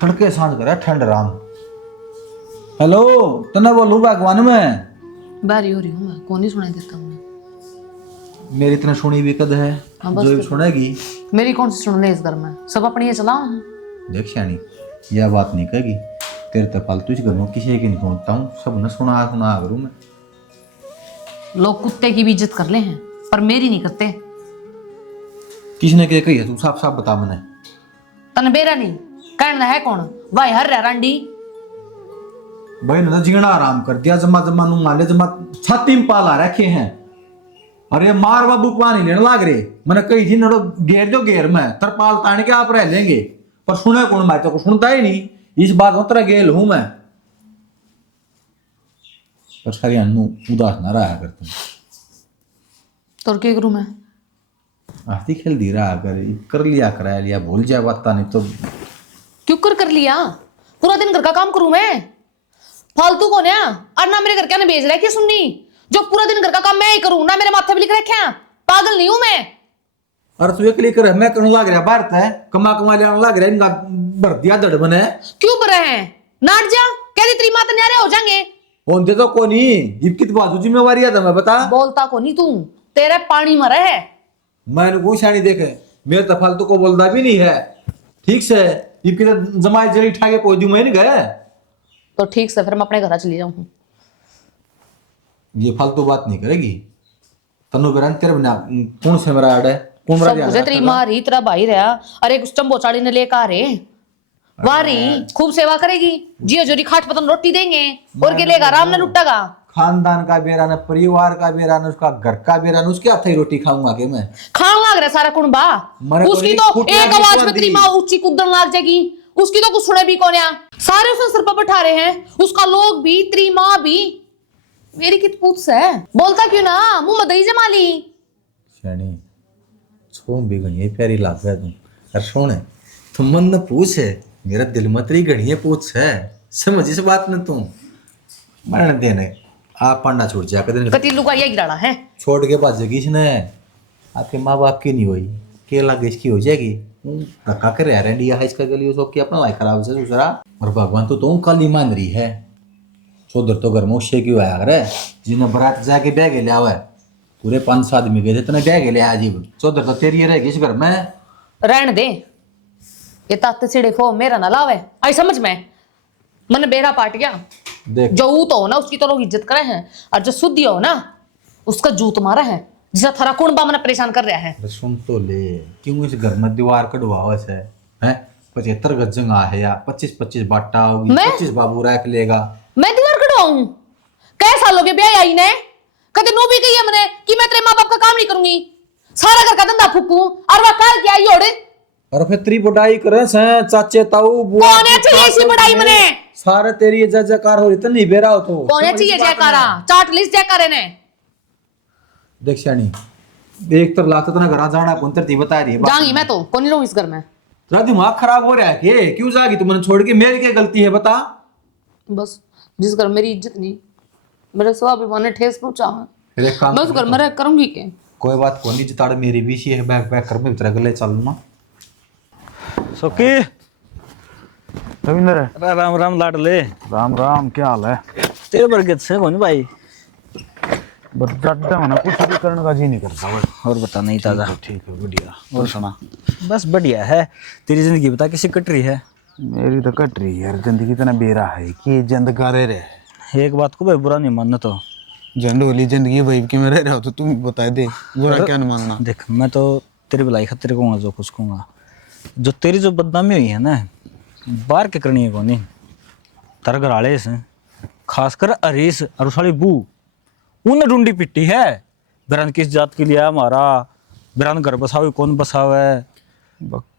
तड़के सांझ करा ठंड राम। हेलो, तने बोलू भगवान में बारी हो रही हूँ मैं, कौन ही सुनाई देता हूँ मैं। मेरी इतने सुनी भी कद है हाँ, बस जो फिर। सुनेगी। मेरी कौन सी सुन ले इस घर में, सब अपनी ये चलाओ। देख श्याणी, यह बात नहीं कहेगी तेरे तो फालतू ही करूँ, किसी की नहीं पहुंचता हूँ, सब न सुना करूँ मैं। लोग कुत्ते की भी इज्जत कर ले हैं पर मेरी नहीं करते। किसने क्या कही है, तू साफ साफ बता मने। तन बेरा नहीं कहना है कौन भाई हर रांडी। भाई ने तो जीना आराम कर दिया, जमा जमा नु माले जमा छाती में पाला रखे हैं। अरे मार बाबू पानी लेने लाग रहे, मैंने कही थी नड़ो घेर दो घेर में तरपाल ताने के आप रह लेंगे, पर सुने कौन, मैं तो सुनता ही नहीं। इस बात में तेरा गेल हूं मैं, पर सारी अनु उदास ना रहा कर तुम। तो क्या करूं मैं? आती खेल दी रहा कर लिया करा लिया, भूल जाए बात नहीं तो। क्यों कर लिया? पूरा दिन घर का काम करूं मैं? फालतू कौन है? और ना मेरे घर क्या भेज रहा है क्या सुननी, जो पूरा दिन घर का काम मैं ही करूं ना, मेरे माथे पे लिख रखे हैं। पागल नहीं हूं मैं। अरे तू एक कर, मैं करने लग रहा भारत है, कमा लेने लग रहा, इनका भर दिया दड़ बने। क्यों भरे हैं? नाट जा, कह दी तेरी माता न्यारे हो जाएंगे। होते तो को नहीं, इनकी तो बाजू जिम्मेवारी है, मैं बता। बोलता को नहीं तू, तेरे पानी मरे है। मैंने कुछ नहीं देखे, मेरे तो फालतू को बोलता भी नहीं है ठीक से। इनकी तो जमाई जरी ठा के कोई दूं मैं नहीं गए। तो ठीक से फिर मैं अपने घर चली जाऊं। ये फालतू बात नहीं करेगी। तनु बेरन तेरे बिना कौन से मेरा आड़ है, कौन मेरा सब ध्यान मुझे तेरी रखेगा? माँ रही, तेरा भाई रहा। अरे कुछ चंबोचाड़ी ने लेकर आ रे वारी, खूब सेवा करेगी, जियो जोरी खाट पतन रोटी देंगे और के लेगा आराम न लुटेगा। खानदान का बेरा न, परिवार का बेरा न, उसका घर का बेरा न, उसके हाथ ही रोटी खाऊंगा के मैं। खान लग रहा सारा कुणबा। मरे तो उसकी नहीं, तो फुटिया एक नहीं आवाज में कुंदी। तेरी माँ ऊंची कूदन लग जाएगी, उसकी तो कुछ सुने भी कौन है। सारे उसने सिर पर बैठा रहे हैं, उसका लोग भी, तेरी माँ भी। मेरी कित पूछ है, बोलता क्यों ना, मुंह में दही जमा ली। शनी छोम भी गई प्यारी लाग गया तुम। अरे सोने तुम मन न पूछ है, मेरा दिल मत रही गणिये पूछ है, समझ इस बात न तुम। मरण देने आप पढ़ना छोड़ जा कर कति लुका ये गिराना है। छोड़ के भाजेगी इसने, आपके माँ बाप की नहीं हुई के लागे इसकी हो जाएगी। धक्का कर रह रही है इसका गली उसको कि अपना लाइफ खराब से दूसरा। और भगवान तो तुम कल ही मान रही है, चौधर तो घर में उससे क्यों आया करे, जिन्हें बारात जाके बैग ले आवा है, पूरे 5 आदमी गए थे, इतने बैग ले आया जी। चौधर तो तेरी रहेगी इस घर में। रहने दे, ये ताते सिड़े फो मेरा ना लावे। आई समझ में, मन बेरा पाट गया। देख जो ऊत हो ना उसकी तो लोग इज्जत करे हैं, और जो शुद्ध हो ना उसका जूत मारा है, जिसका थारा कुणबा मन परेशान कर रहा है। अरे सुन तो ले, क्यों इस घर में दीवार कटवाओ ऐसे हैं? 75 गज जगह है या 25-25 बाटा होगी, मैं? 25 बाबू रख लेगा। मैं दीवार कटवाऊं? कै साल हो गए ब्याह आई ने, कदे नो भी कही है मैंने कि मैं तेरे माँ बाप का काम नहीं करूंगी, सारा घर का धंधा फूकूं, और वह कल क्या आई ओड़े। और फिर तेरी बढ़ाई करे से चाचे ताऊ बुआ कौन है चाहिए इसी बढ़ाई मने? सारे तेरी जय जयकार हो रही तो नहीं बेरा हो तो। कौन है चाहिए जयकारा? चाट लिस्ट जयकारे ने। देख शानी, एक तो लाता तो ना घर जाना कौन तरती बता रही है बात। जाऊंगी मैं तो, कौन नहीं रहूं इस घर में। तेरा दिमाग खराब हो रहा है के? क्यों जागी तू मैंने छोड़ के? मेरी क्या गलती है बता। बस जिस घर मेरी इज्जत नहीं, मेरे स्वाभिमान ने ठेस पहुंचा है, फिर एक काम मैं उस घर में रह करूंगी क्या? कोई बात कौन नहीं, जिताड़ मेरी भी सी है, बैग बैग कर मैं तेरे गले चल ना। सुखी रविंद्र राम राम लाडले। राम राम, क्या हाल है? तेरे बरगत से कौन भाई? बस जाते हो ना, कुछ भी करने का जी नहीं करता। और बता नहीं ताजा? ठीक है, बढ़िया। और सुना? बस बढ़िया है। तेरी जिंदगी बता कैसी कट रही है? मेरी तो कट रही है यार, जिंदगी इतना बेरा है कि जंद गारे रहे। एक बात को भाई बुरा नहीं मानना, तो झंड होली जिंदगी वही की में रह रहे हो तो तुम बता दे, बुरा क्या नहीं मानना। देख मैं तो तेरी भलाई खातिर कहूँगा जो कुछ कहूँगा, जो तेरी जो बदनामी हुई है ना, बाहर के करनी है कोनी तार घर आले से, खासकर हरीश और उसाली बू, उन्हें ढूंढी पिट्टी है। बिरान किस जात के लिए हमारा बिरान घर बसावे कौन बसावे?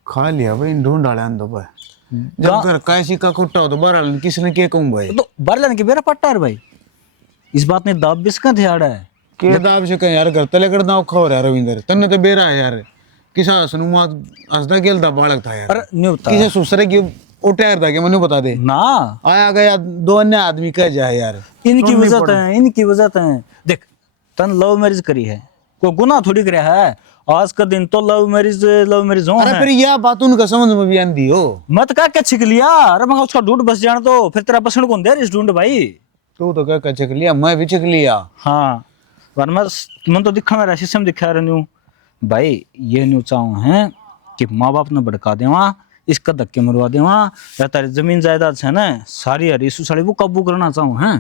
खा लिया भाई, ढूंढ डाले अंदर भाई। जब घर का ऐसी का कुट्टा हो तो बहरहाल किसने के कहूँ भाई तो बरलन के बेरा पट्टा है भाई, इस बात ने दाब बिस्का थे आड़ा है के दाब से कहीं यार घर तले कर दाव खो रहा है रविंदर तन्ने तो बेरा है यार किसा सुनुमा हंसदा गेलदा बालक था यार अरे नहीं होता किसे सुसरे की उठायर था कि मैंने बता दे ना, आया गया दो अन्य आदमी कह जाए यार इनकी वजह है देख, तन लव मैरिज करी है, कोई गुनाह थोड़ी करे है, आज का दिन तो लव मैरिज हो अरे है। फिर यह बात उनका समझ में भी आंदी हो मत का क्या छिक लिया, अरे मैं उसका ढूंढ बस जान तो फिर तेरा पसंद कौन दे इस ढूंढ भाई। तू तो क्या चक लिया मैं भी चक लिया हाँ वरना मन तो दिखा मेरा शीशम दिखा रहे न्यू भाई, ये न्यू चाहूँ है कि माँ बाप ने भड़का देवा, इसका धक्के मरवा देवा, या तारी जमीन जायदाद है ना सारी हरी साड़ी वो काबू करना चाहूँ है।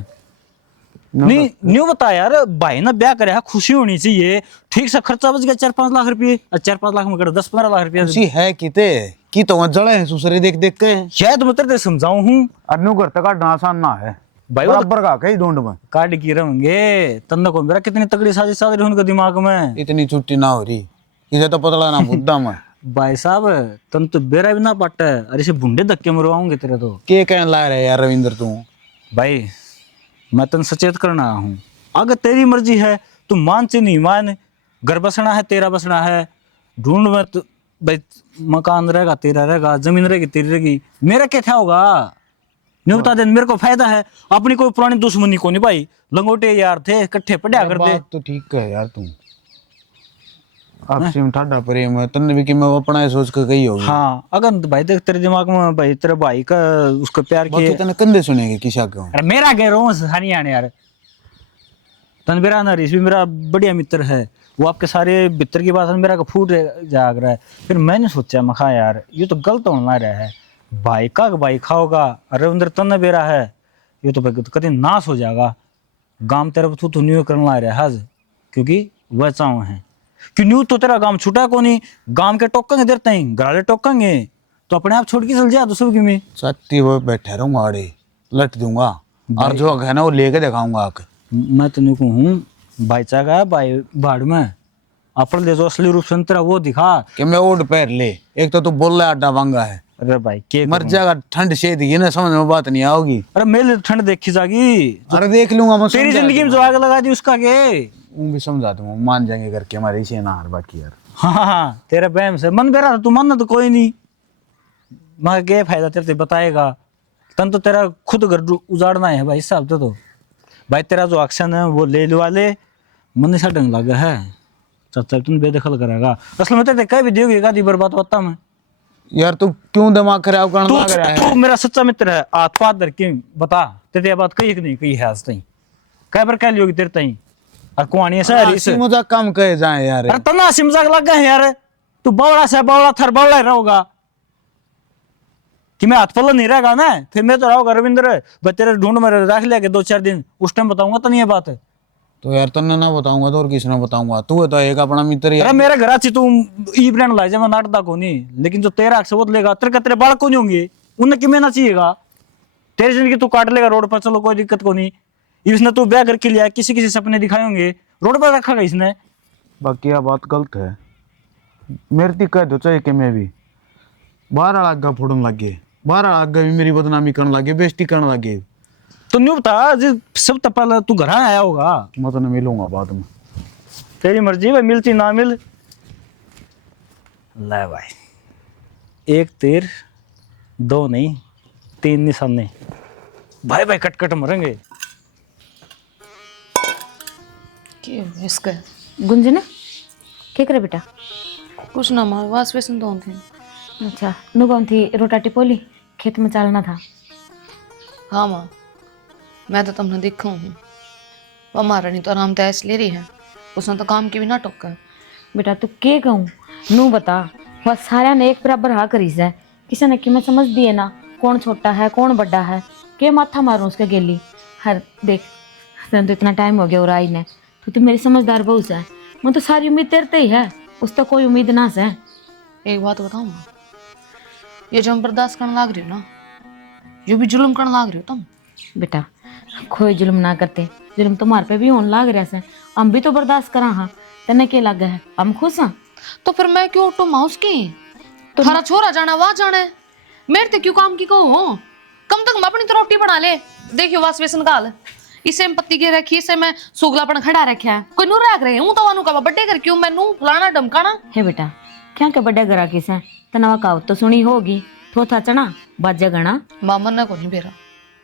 नहीं न्यू बता यार, भाई ना ब्याह करे खुशी होनी चाहिए, ठीक से खर्चा बच गया 4-5 लाख रुपये, 4-5 लाख में कर 10-15 लाख रुपये खुशी है किते की तो वहाँ जड़े हैं सुसरे देख देख के शायद मैं तेरे समझाऊं हूँ अन्नू घर तक आसान ना है भाई, वो बराबर का कहीं ढूंढ में काट की रहेंगे तन्ना को मेरा कितनी तगड़ी साजिश साज रही उनके दिमाग में, इतनी छुट्टी ना हो रही इसे तो पतला ना बुद्धा में भाई साहब तन तो बेरा भी ना पाटा है, अरे से बुंडे धक्के मरवाऊंगे तेरे तो। के कहने ला रहे यार रविंदर तू भाई मैं तन सचेत करना हूँ, अगर तेरी मर्जी है तू मान से नहीं मान, घर बसना है तेरा बसना है, ढूंढ में तो भाई मकान रहेगा तेरा रहेगा, जमीन रहेगी तेरी रहेगी, मेरा क्या था होगा नहीं बता दे, मेरे को फायदा है, अपनी कोई पुरानी दुश्मनी को नहीं भाई, लंगोटे यार थे इकट्ठे पढ़ा कर दे। बात तो ठीक है यार तू आपसे ठाडा प्रेम है तन्ने भी कि मैं अपना ही सोच के कही होगी हाँ अगर भाई देख तेरे दिमाग में भाई तेरे भाई का उसका प्यार बाकी किए, तने कंधे सुनेंगे किसा क्यों अरे मेरा कह रहा हूँ हरियाणा यार, तनबीरा नरीस भी मेरा बढ़िया मित्र है, वो आपके सारे मित्र की बात मेरा का फूट जाग रहा है, फिर मैंने सोचा मखा यार ये तो गलत होना रहा है, भाई का भाई खाओगा, अरे अंदर तन बेरा है ये तो भाई कभी नाश हो जाएगा, गांव तेरा तू तो न्यू करना रहा है क्योंकि वह चाव है कि न्यू तो तेरा गांव छूटा को नहीं, गांव के टोकेंगे देर तई घराले टोकेंगे तो अपने आप छोड़ के चल जा दूसरों की में सत्ती वो बैठे रहूंगा आड़े लट दूंगा और जो है ना वो लेके दिखाऊंगा आके मैं तेन को हूँ भाई चागा भाई बाढ़ में अपन ले जो असली रूप से तेरा वो दिखा कि मैं ओढ़ पैर ले एक तो तू बोल रहा अड्डा वांगा है अरे भाई के मर जाएगा ठंड से ये ना समझ में बात नहीं आओगी अरे मेरे ठंड देखी जागी, अरे देख लूंगा मैं तेरी जिंदगी में जो आग लगा दी उसका के भी समझा दूंगा मान जाएंगे करके हमारे इसे ना हार बाकी यार हाँ तेरे बहम से मन बेरा तू मन तो कोई नहीं, मैं क्या फायदा तेरे से बताएगा, तन तो तेरा खुद घर उजाड़ना है भाई हिसाब तो भाई तेरा जो एक्शन है वो ले वाले मन सा ढंग लगा है चाचा तुम बेदखल करेगा, असल में तेरे कहीं भी दियोगी गादी बर्बाद होता मैं यार तू क्यों दिमाग खराब करने लग रहा है तू मेरा सच्चा मित्र है, हाथ पात धर के बता तेरे ये बात कही कि नहीं कही है आज तई कई बार कह लियोगी तेरे तई और कुआनी है सारी हंसी मजाक कम कहे जाए यार अरे तना हंसी मजाक लगा है यार, तू बावड़ा से बावड़ा थर बावड़ा ही रहोगा कि मैं हाथ पल्ला नहीं रहेगा ना फिर मैं तो रहोगा रविंद्र भाई तेरे ढूंढ में रख लिया 2-4 दिन उस टाइम बताऊंगा तो नहीं ये बात है तो यार तन्ने ना बताऊंगा तो और किसने बताऊंगा तू है तो एक अपना मित्र यार अरे मेरे घर आची तू ई ब्रांड लाई जा मैं नाटदा को नहीं, लेकिन जो तेरा अक्सर वो लेगा तेरे बालक को नहीं होंगे उन्हें कि ना चाहिएगा, तेरी जिंदगी तू काट लेगा रोड पर चलो कोई दिक्कत को नहीं, इसने तू ब्याह करके लिया किसी किसी सपने दिखाए होंगे रोड पर रखा गया इसने। बाकी यह बात गलत है मेरे ती कह दो चाहे कि मैं भी बाहर आगा फोड़न लग गए, बाहर आगा भी मेरी बदनामी करने लगे बेइज्जती करने लगे, तो न्यू बता सब तो पहले तू घर आया होगा, मैं तो नहीं मिलूंगा बाद में तेरी मर्जी भाई मिलती ना मिल। ले भाई 1 तीर 2 नहीं 3 निशाने भाई भाई कट कट मरेंगे। इसका गुंजन क्या करे बेटा? कुछ ना मार वास वैसे तो थे। अच्छा नु कौन थी रोटा टिपोली खेत में चलना था। हाँ माँ मैं तो तुमने देखा हूँ वो हमारा नहीं तो आराम तैस ले रही है, उसने तो काम की भी ना टोका। बेटा तू के कहूँ नू बता, वह सारा ने एक बराबर हा करी है, किसी ने कि मैं समझ दिए ना कौन छोटा है कौन बड़ा है, के माथा मारूं उसके गेली। हर देख तो इतना टाइम हो गया और आई ने तो मेरी समझदार बहू से, मैं तो सारी उम्मीद तेरे ते ही है, उस तो कोई उम्मीद ना से। एक बात बताऊँ माँ, ये जो हम बर्दाश्त करने लाग रही हो ना, जो भी जुल्म करने लाग रही हो तुम। बेटा कोई जुल्म ना करते, जुल्म तुम्हारे पे भी होने लाग रहा से, हम भी तो बर्दाश्त करा। हाँ तेने के लग है हम खुश हाँ। तो फिर मैं क्यों उठू माँ उसकी, थारा छोरा जाना वहाँ जाना है। मेरे ते क्यों काम की को हो? कम तक अपनी तो रोटी बना ले। देखियो वास वेसन काल इसे में पत्ती के रखी, इसे में सुगलापन खड़ा रखा है। कोई नू रख रहे हूं तो वानु का बड्डे कर क्यों मैनू फलाना डमकाना। हे बेटा क्या के बड़े गरा किस है तनवा कहावत तो सुनी होगी, थोथा चना बाजा गणा। मामन ने को नहीं बेरा,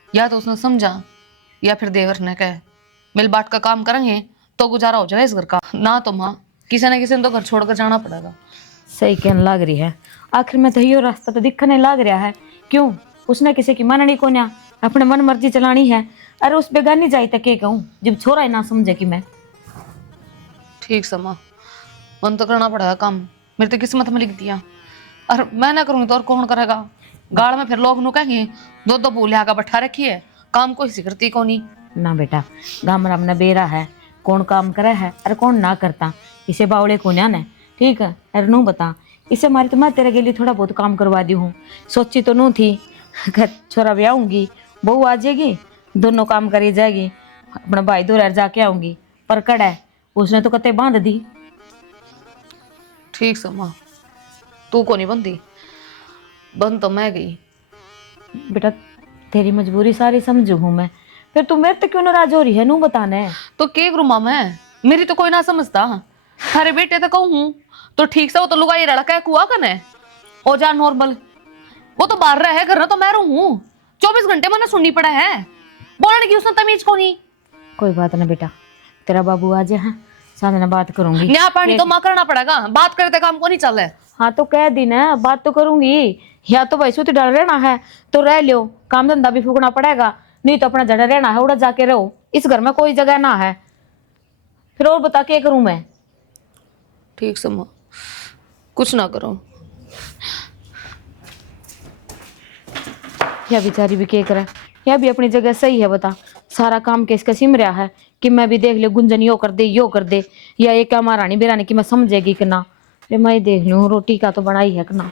या तो उसने समझा या फिर देवर ने कहे मिल बाट का काम करेंगे तो गुजारा हो जाएगा इस घर का, ना तो माँ किसी न किसी ने तो घर छोड़कर जाना पड़ेगा। सही कहने लग रही है, आखिर में तो यो रास्ता तो दिखने लग रहा है। क्यों उसने किसी की माननी को ना, अपने मन मर्जी चलानी है। अरे उस बेगानी जाई तक के कहूँ जब छोरा ही ना समझे कि मैं। ठीक समा, मन तो करना पड़ेगा काम, मेरी तो किस्मत में लिख दिया। और मैं ना करूंगी तो और कौन करेगा? गाड़ में फिर लोग नु कहेंगे दो दो भूलिया का बैठा रखी है, काम कोई सिकरती को नहीं। ना बेटा गाम राम ने बेरा है, कौन काम करे है अरे कौन ना करता, इसे बावड़े को न्यान है। ठीक है अरे नू बता, इसे मारी तो मैं तेरे के लिए थोड़ा बहुत काम करवा दी हूँ। सोची तो नू थी घर छोरा ब्याहूंगी, बहू आ जाएगी, दोनों काम करी जाएगी, अपना भाई दो रह जाके आऊंगी। पर कड़ है उसने तो कते बांध दी। ठीक समा, तू को नहीं बनती, बन तो मैं गई। बेटा तेरी मजबूरी सारी समझू हूँ मैं, फिर तू मेरे तो क्यों नाराज हो रही है नू बताने। तो के करूँ माँ मैं, मेरी तो कोई ना समझता। थारे बेटे तो कहूँ तो ठीक से वो तो लुगाई लड़का है कुआ कने हो जा नॉर्मल, वो तो बाहर रहा है, घर तो मैं रहूँ 24 घंटे मैंने सुननी पड़ा है, बोलने की उसने तमीज को नहीं। कोई बात ना बेटा, तेरा बाबू आ जाए साथ में बात करूंगी। न्याय पानी तो माँ करना पड़ेगा, बात करते काम को नहीं चल है। हाँ तो कह दी ना बात तो करूंगी, या तो वैसे तो डर रहना है तो रह लियो, काम धंधा भी फूकना पड़ेगा, नहीं तो अपना जड़ा रहना है उड़ा जाके रहो, इस घर में कोई जगह ना है। फिर और बता के करूं मैं। ठीक समा, कुछ ना करो। या बेचारी भी क्या करे, या भी अपनी जगह सही है। बता सारा काम किसका सिम रहा है कि मैं भी देख ले गुंजन यो कर दे, या एक क्या महारानी बेरानी की मैं समझेगी कि ना। अरे मैं ही देख लूँ रोटी का तो बनाई है कि ना।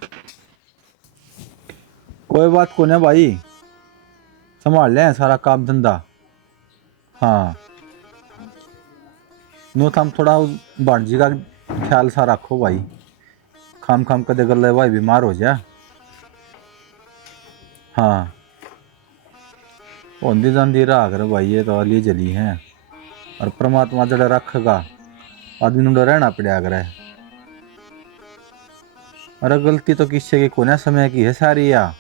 कोई बात को ना भाई, संभाल ले सारा काम धंधा। हाँ नो थम थोड़ा भांजी का ख्याल सा रखो भाई, खाम खाम कदे कर ले भाई बीमार हो जा। हाँ ओंदी जांदी रहा कर भाई, ये तो अली जली हैं, और परमात्मा जड़ा रखेगा आदमी नु रहना पड़ा करे। अरे गलती तो किससे की कोने समय की है सारी या।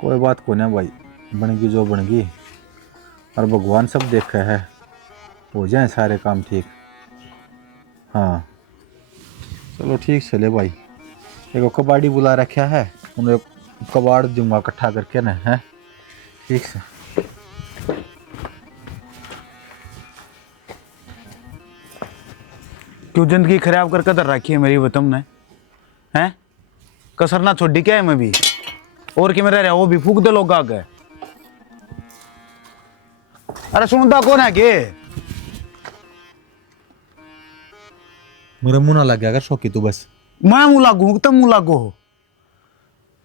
कोई बात को ना भाई, बनगी जो बनगी, और भगवान सब देखा है, हो जाए सारे काम ठीक। हाँ चलो ठीक चले भाई, एक कबाड़ी बुला रखा है, उन्हें कबाड़ दूंगा इकट्ठा करके ना है। ठीक से क्यों जिंदगी खराब कर कदर रखी है मेरी वतम ने, हैं कसर ना छोड़ी क्या है मैं भी, और कि मेरा रहा वो भी फूक दे लोग आगे। अरे सुनता कौन है के? मेरा मुंह ना लग गया कर शौकी तू, बस मैं मुँह लागू तुम मुँह लागू हो।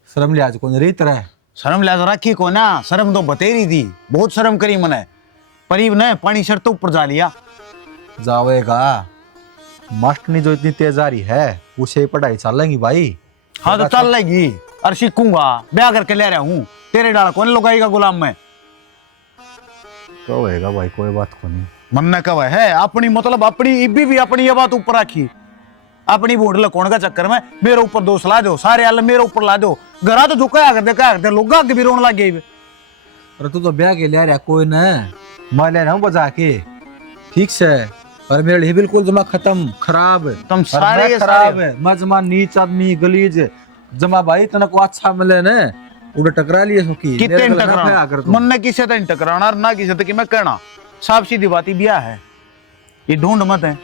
शर्म लिहाज कौन रही तरह, शर्म लिहाज रखी को ना, शर्म तो बतेरी थी, बहुत शर्म करी मैंने, परीब ने पानी शर्त ऊपर जा लिया। जावेगा मास्टरनी जो इतनी तेज आ रही है उसे पढ़ाई चलेगी भाई। हाँ तो चल लेगी, और सीखूंगा, ब्याह करके ले रहा हूँ, तेरे डाल कौन लगाएगा गुलाम में। तो होएगा भाई, कोई बात को नहीं। मन ने कहा है अपनी मतलब अपनी इब्बी भी अपनी ये बात ऊपर रखी, अपनी बूढ़ लकोण का चक्कर में मेरे ऊपर दोष ला दो, सारे आल मेरे ऊपर ला दो, घरा तो झुका कर दे लोग आगे भी रोने लग गए। अरे तू तो ब्याह के ले रहा कोई न, मैं ले रहा हूँ बजा के, ठीक से। और मेरे लिए बिल्कुल जमा खत्म खराब, तुम सारे के खराब सारे। है, मैं जमा नीच आदमी गलीज जमा भाई, तना को अच्छा मिले न उड़े टकरा लिए सुखी कितने टकराना, मन ने किसे तो टकराना और ना किसे तो कि मैं कहना साफ सीधी बात ही ब्याह है, ये ढूंढ मत है,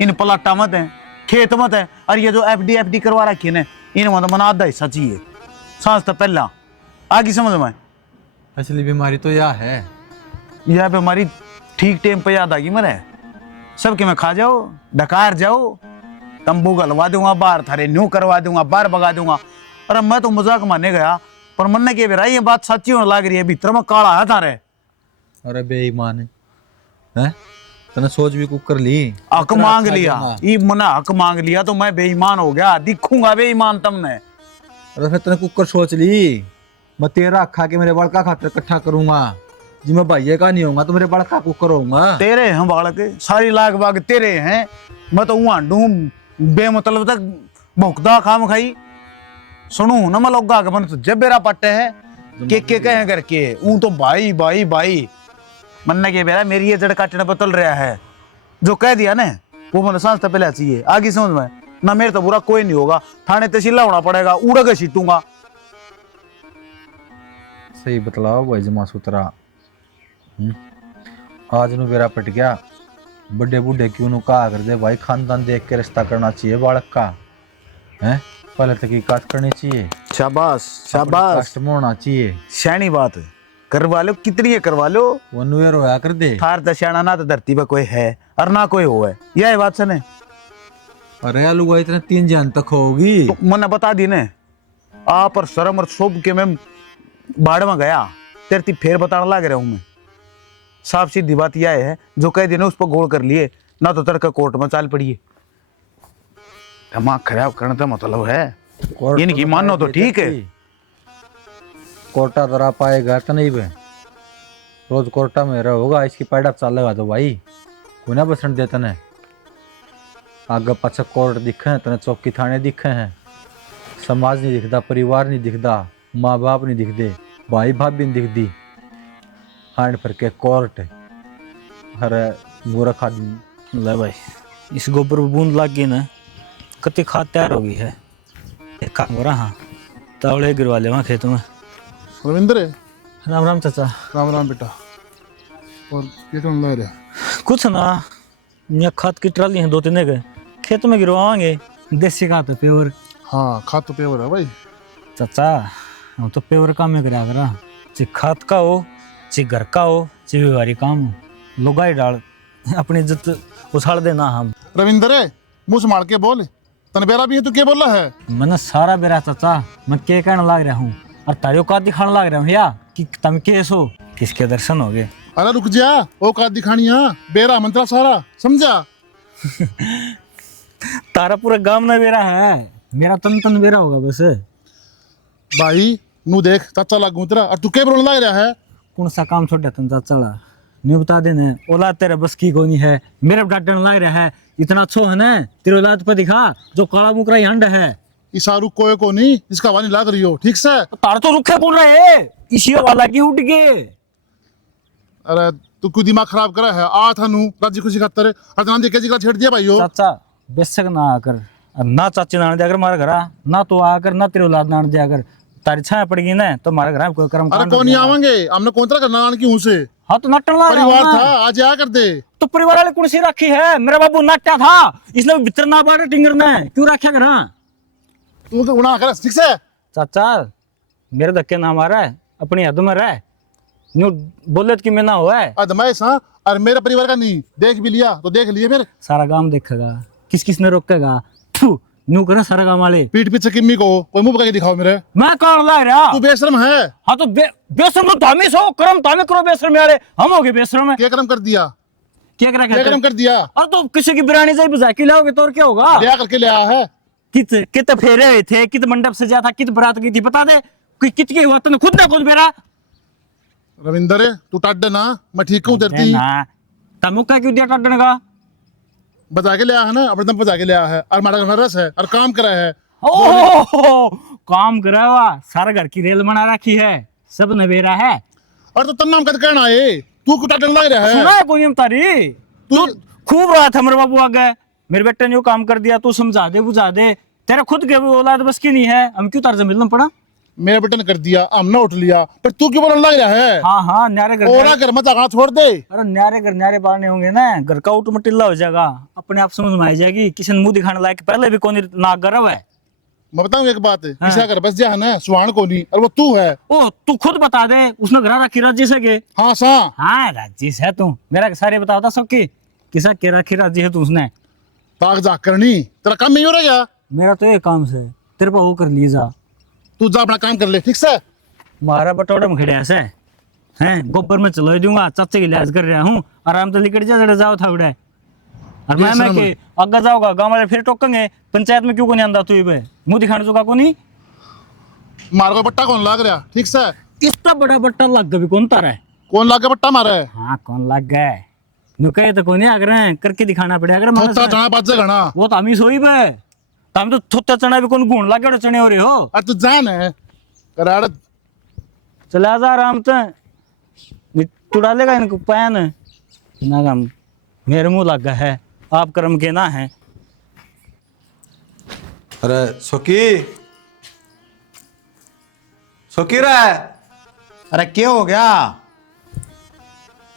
इन पलाटा मत है, खेत मत है, और ये जो एफडी करवा रखी है इन मतलब मना आधा हिस्सा चाहिए, सांस तो पहला आगे समझ में। असली बीमारी तो यह है, यह बीमारी ठीक टाइम पे याद आगी मरे, सबके मैं खा जाओ डकार जाओ, तंबू गलवा दूंगा बाहर, थारे न्यू करवा दूंगा, बाहर भगा दूंगा। अरे मैं तो मजाक मानने गया, पर मन ने कह ये बात सच्ची होने लग रही है, भीतर में काला है थारे। अरे बेईमान है, तने सोच भी कुकर ली हक मांग लिया, ई मना हक मांग लिया तो मैं बेईमान हो गया, दिखूंगा बेईमान तुमने। अरे फिर तने कुकर सोच ली, मैं तेरा खा के मेरे बड़का खातर इकट्ठा करूंगा, जी मैं भाइये का नहीं होऊंगा तो मेरे बड़का कुकर होऊंगा। तेरे हैं बालक, सारी लाग बाग तेरे हैं। मैं तो वहां डूम बेमतलब तक भौंकदा खाम खाई सुनू ना मैं लोग आगे मन तो जब बेरा पट्टे है के कहे करके ऊं तो भाई भाई भाई मन्ने के बेरा मेरी ये जड़ काटने बतल रहा है, जो कह दिया ना वो मैंने सांस तो पहले चाहिए आगे समझ में ना, मेरे तो बुरा कोई नहीं होगा, थाने तहसील होना पड़ेगा, उड़ के सीटूंगा। सही बतलाओ भाई जमा सुतरा। आज नु बेरा पट गया, बड़े बूढ़े क्यों नु कहा कर दे भाई खानदान देख के रिश्ता करना चाहिए बालक का, हैं पहले तहकीकात करनी चाहिए, शाबाश शाबाश, कास्ट में होना चाहिए। शैनी बात करवा लो, कितनी है करवा लो, वो नुएर होया कर दे। थार तो श्याणा ना तो धरती पे कोई है और ना कोई हो है, यह बात सुने। अरे लुगा इतने 3 जन तक होगी तो मैंने बता दी ने आप और शर्म और शोभ के मैं बाढ़ में गया, तेरे फिर बताने लग रहा हूं मैं। साफ सीधी बात यह है, जो कह दी ना उस पर गोल कर लिए ना तो तड़का कोर्ट में चाल पड़िए। दिमाग खराब करने का मतलब है इनकी मानो तो ठीक है। कोर्टा दरा पाएगा तो नहीं बे, रोज कोर्टा में रहोगा, इसकी पैड़ा चलेगा तो भाई कोई ना बसन देते ने। आगे पाछे कोर्ट दिखे हैं, तने चौकी थाने दिखे हैं, समाज नहीं दिखता, परिवार नहीं दिखता, माँ बाप नहीं दिखते, भाई भाभी नहीं दिखती, हांड पर के कोर्ट। अरे मूर्ख आदमी। ले भाई इस गोबर में बूंद लग गई ना, कति खाद तैयार हो गई है। एक काम करा, हाँ तावड़े गिरवा ले वहाँ खेत में। रविंद्र राम राम चाचा। राम राम बेटा। और ये कौन ला रहा? कुछ ना, यहाँ खाद की ट्राली है 2-3 के, खेत में गिरवाएंगे, देसी खाद है पेवर। हाँ खाद तो पेवर है भाई। चाचा हम तो पेवर काम में करा करा, चाहे खाद का हो, चाहे घर का हो, चाहे व्यवहारिक काम हो, लुगाई डाल अपनी इज्जत उछाल देना। हम रविंद्र मुंह संभाल के बोल, तन बेरा भी है, तू क्या बोल रहा है? मैंने सारा बेरा चाचा, मैं क्या कहने लग रहा हूँ और तारियों का दिखाने लग रहा हूँ या कि तुम केस हो, किसके दर्शन हो गए। अरे रुक जा, वो का दिखानी है बेरा मंत्रा सारा समझा। तारा पूरा गांव में बेरा है, मेरा तन तन बेरा होगा बस। भाई नू देख चाचा लागू तेरा, और तू क्या बोलने लग रहा है? कौन सा काम छोड़ा तुम चाचा ला, नहीं बता देने औलाद तेरे बस की कोनी है, मेरे डांटने लग रहा है। इतना अच्छो है ना तेरे औलाद पर दिखा, जो काला मुकरा हंड है। इसारू कोई को नहीं, इसका वानी लाग रही हो ठीक से। तार तो रुखे बोल रहे इसी वाला की उठ गए। अरे तू क्यों दिमाग खराब करा है? आ था नू राजी खुशी खातर अदना देख के छेड़ दिया भाई। चाचा बेशक ना आकर, ना चाची नान दिया कर मारे घर, ना तो आकर ना तेरे औलाद नान दिया कर, तारी छाया पड़ेगी ना तो हमारे घर कोई कर्म। अरे कौन नहीं आवेंगे, हमने कौन तरह करना नान की हूं से। हाँ तो नटन ला परिवार था आज आ कर दे। तो परिवार वाले कुर्सी रखी है, मेरा बाबू नाट्या था, इसने भीतर ना बाहर टिंगर ने क्यों रखा कर। तू तो गुनाह कर ठीक से। चाचा मेरे धक्के ना मारा है, अपनी हद में रह, न्यू बोले कि मैं ना हुआ है। अदमाइश हाँ, और मेरे परिवार का नहीं देख भी लिया तो देख लिए मेरे। सारा गांव देखेगा, किस किस ने रोकेगा, न्यू करे सारा गांव वाले। पीठ पीछे किम्मी को कोई मुंह पका के दिखाओ मेरे। मैं कौन लग रहा? तू बेशरम है। हाँ तो बेशरम तो तामी सो कर्म तामी करो, बेशरम यारे हम हो गए बेशरम है। क्या कर्म कर दिया? क्या करा क्या कर्म कर दिया? और तो किसी की बिरानी से बुझा के लाओगे तो और क्या होगा? ब्याह करके ले आया है। कित फेरे हुए थे, कित मंडप सजा था, कित बारात गई थी, बता दे कित की हुआ तूने खुद ना खुद मेरा। रविंद्र तू टाड ना, मैं ठीक हूँ तेरती। तमुका क्यों दिया टाडने का? बजा के ले आया है ना, अपने दम बजा के ले आया है, और हमारा घर रस है और काम करा है। ओह काम करा हुआ, सारा घर की रेल बना रखी है, सब नवेरा है। और तो तन नाम कद कहना है, तू को टाडन लग रहा है। सुना है कोई तारी तू खूब रहा था मेरे बाबू आगे, मेरे बेटे ने जो काम कर दिया, तू समझा दे बुझा दे, तेरा खुद के औलाद बस की नहीं है, हम क्यों तार से मिलना पड़ा? मेरे बेटे ने कर दिया, हमने उठ लिया, पर तू क्यों बोलने लग रहा है? हाँ हाँ न्यारे घर, और घर मत आना छोड़ दे। अरे न्यारे घर न्यारे बारने होंगे ना, घर का उठ मटिल्ला हो जाएगा, अपने आप समझ में आ जाएगी। किसी ने मुंह दिखाने लायक पहले भी कौन ना गर्व है। मैं बताऊं एक बात, किसी घर बस जा है ना सुहान को नहीं, और वो तू है। ओ तू खुद बता दे, उसने घर रखी राज्य से के? हाँ सा हाँ राज्य से तू मेरा सारे बता बता सबकी किसा के राखी राज्य है तू उसने ताक जा करनी, तेरा काम नहीं हो रहा। मेरा तो ये काम से तेरे पर वो कर ली जा, तू जा अपना काम कर ले ठीक से। मारा बटोड़े में खड़े ऐसे हैं गोबर में चलो दूंगा, चाचे की लिहाज कर रहा हूँ, आराम से लिकट जा जरा जाओ था उड़ा। और मैं के अगर जाओगा गांव वाले फिर टोकेंगे, पंचायत में क्यों को नहीं आंदा तू ये मुंह दिखाने चुका को नहीं। मार को बट्टा कौन लाग रहा ठीक से? इतना बड़ा बट्टा लग गया कौन तारा है? कौन लाग के बट्टा मारा है? हाँ कौन लग गया है नु कहे तो कोई नहीं अगर करके दिखाना पड़ेगा। अगर थोड़ा चना बात से घना वो तो हम ही सोई बे, तो हम तो थोड़ा चना भी कौन गुण लग गया चने हो रहे हो। अरे तू जान है कराड़ चला जा आराम से, तू डालेगा इनको पैन ना काम मेरे मुंह लग गया है, आप कर्म के ना है। अरे सोकी सोकी रहा है। अरे क्या हो गया,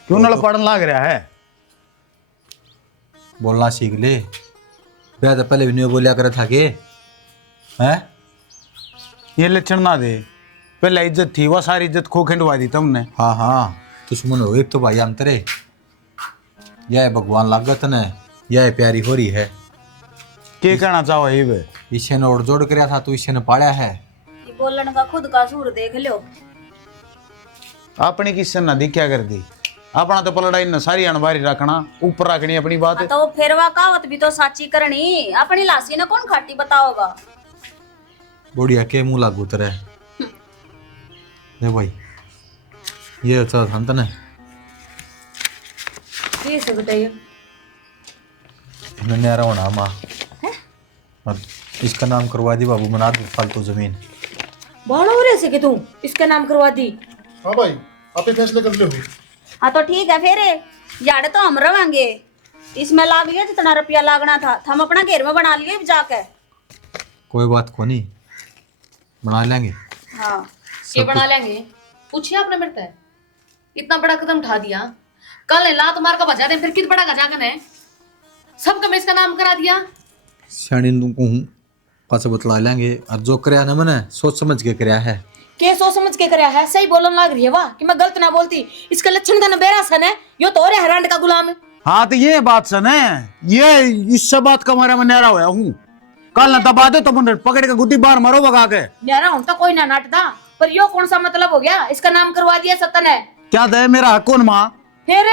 क्यों नल पड़न लाग रहा है? बोलना सीख ले, मैं तो पहले भी नहीं बोलिया करे था कि हैं ये लक्षण ना दे, पहले इज्जत थी वो सारी इज्जत खो खंडवा दी तुमने। हाँ हाँ दुश्मन हो एक तो भाई हम तेरे, यह भगवान लागत ने यह प्यारी हो रही है। क्या कहना चाहो ये बे? ईशे ने और जोड़ कराया था तो ईशे ने पाया है। ये बोलन का खुद का सूर देख लो। अपनी किस्से ना दी क्या कर दी, अपना तो पलड़ा इन सारी अनबारी रखना, ऊपर रखनी अपनी बात। तो फेरवा कहावत भी तो साची करनी, अपनी लासी ने कौन खाटी बताओगा। बढ़िया के मुंह लागू तेरे दे भाई, ये अच्छा था तने कैसे बताइए? मैंने यार होना माँ और इसका नाम करवा दी बाबू, बना दो फालतू जमीन। बाणा हो रहे से कि तू इसका नाम करवा दी? हाँ भाई आप ही फैसले कर लो। हाँ तो ठीक है फिर यार तो हम रवांगे, इसमें लाग गया जितना रुपया लागना था, हम अपना घेर में बना लिए जाके। कोई बात को नहीं, बना लेंगे। हाँ ये बना लेंगे, पूछिए आपने मेरे से, इतना बड़ा कदम उठा दिया, कल लात मार का बजा दे, फिर कितना बड़ा गजागन है, सबका मैं इसका नाम करा दिया। सियाणी तुमको हूँ पास बतला लेंगे, और जो कराया ना मैंने सोच समझ के कराया है। के सोच समझ के कराया है? सही बोलन लग रही है वाह कि मैं गलत ना बोलती। इसका लक्षण का बेरा सन है, यो तो और हरांड का गुलाम है। हाँ तो ये बात सन है, ये इससे बात का मारा मैं न्यारा होया हूँ। कल न दबा दे तो मुझे पकड़ के गुद्दी बाहर मारो भगा के। न्यारा हूं तो कोई ना नाटदा, पर यो कौन सा मतलब हो गया? इसका नाम करवा दिया सतन है। क्या दे मेरा हक कौन माँ? फिर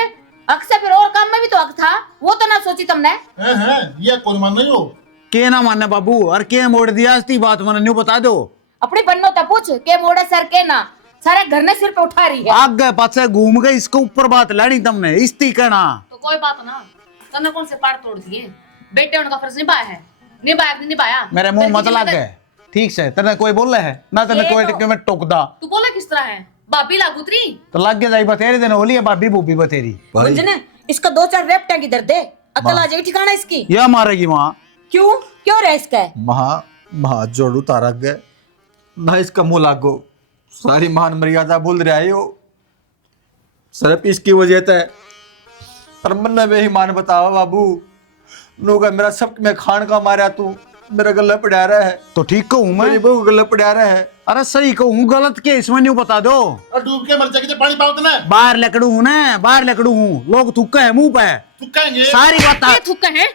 हक से फिर और काम में भी तो हक था, वो तो ना सोची तुमने। है ये कौन मान नहीं हो के ना मानने बाबू, और के मोड़ दिया इसकी बात मैंने न्यू बता दो। अपनी बन्नो तो पूछ के मोड़े सर के ना, सारे घर ने सिर पे उठा रही है। आगे पाछे घूम गए, इसके ऊपर बात लानी तुमने इस्ती कहना। तो कोई बात ना, तने कौन से पार तोड़ दिए, बेटे उनका फर्ज निभाया है, निभाया। मेरे मुंह मत लग गए ठीक से, तेने कोई बोले है ना, तेने कोई टिके में टोकदा तू बोला किस तरह है, भाभी लागूतरी तो लग गया जाई बतेरी दिन होली है, भाभी बूबी बतेरी। गुंजने इसका 2-4 रेपटा की दर्द है, अकल आ जाएगी ठिकाना इसकी। यह मारेगी माँ। क्यों क्यों रहा इसका? महा जोड़ू तारा गए ना, इसका मुंह लागो, सारी मान मर्यादा भूल रहा है। सिर्फ इसकी वजह से पर मन में ही मान बतावा बाबू, नूगा मेरा सब में खान का मारा, तू मेरा गला पड़ा रहा है तो ठीक कहूँ मैं? मेरी बहू गला पड़ा रहा है। अरे सही कहूँ गलत के इसमें न्यू बता दो। और डूब के मर जाएगी तो पानी पाओ ना। बाहर लकड़ू हूँ ना, बाहर लकड़ू हूँ, लोग थुक्का है मुंह पे, थुक्काएंगे सारी बात ये थुक्का है,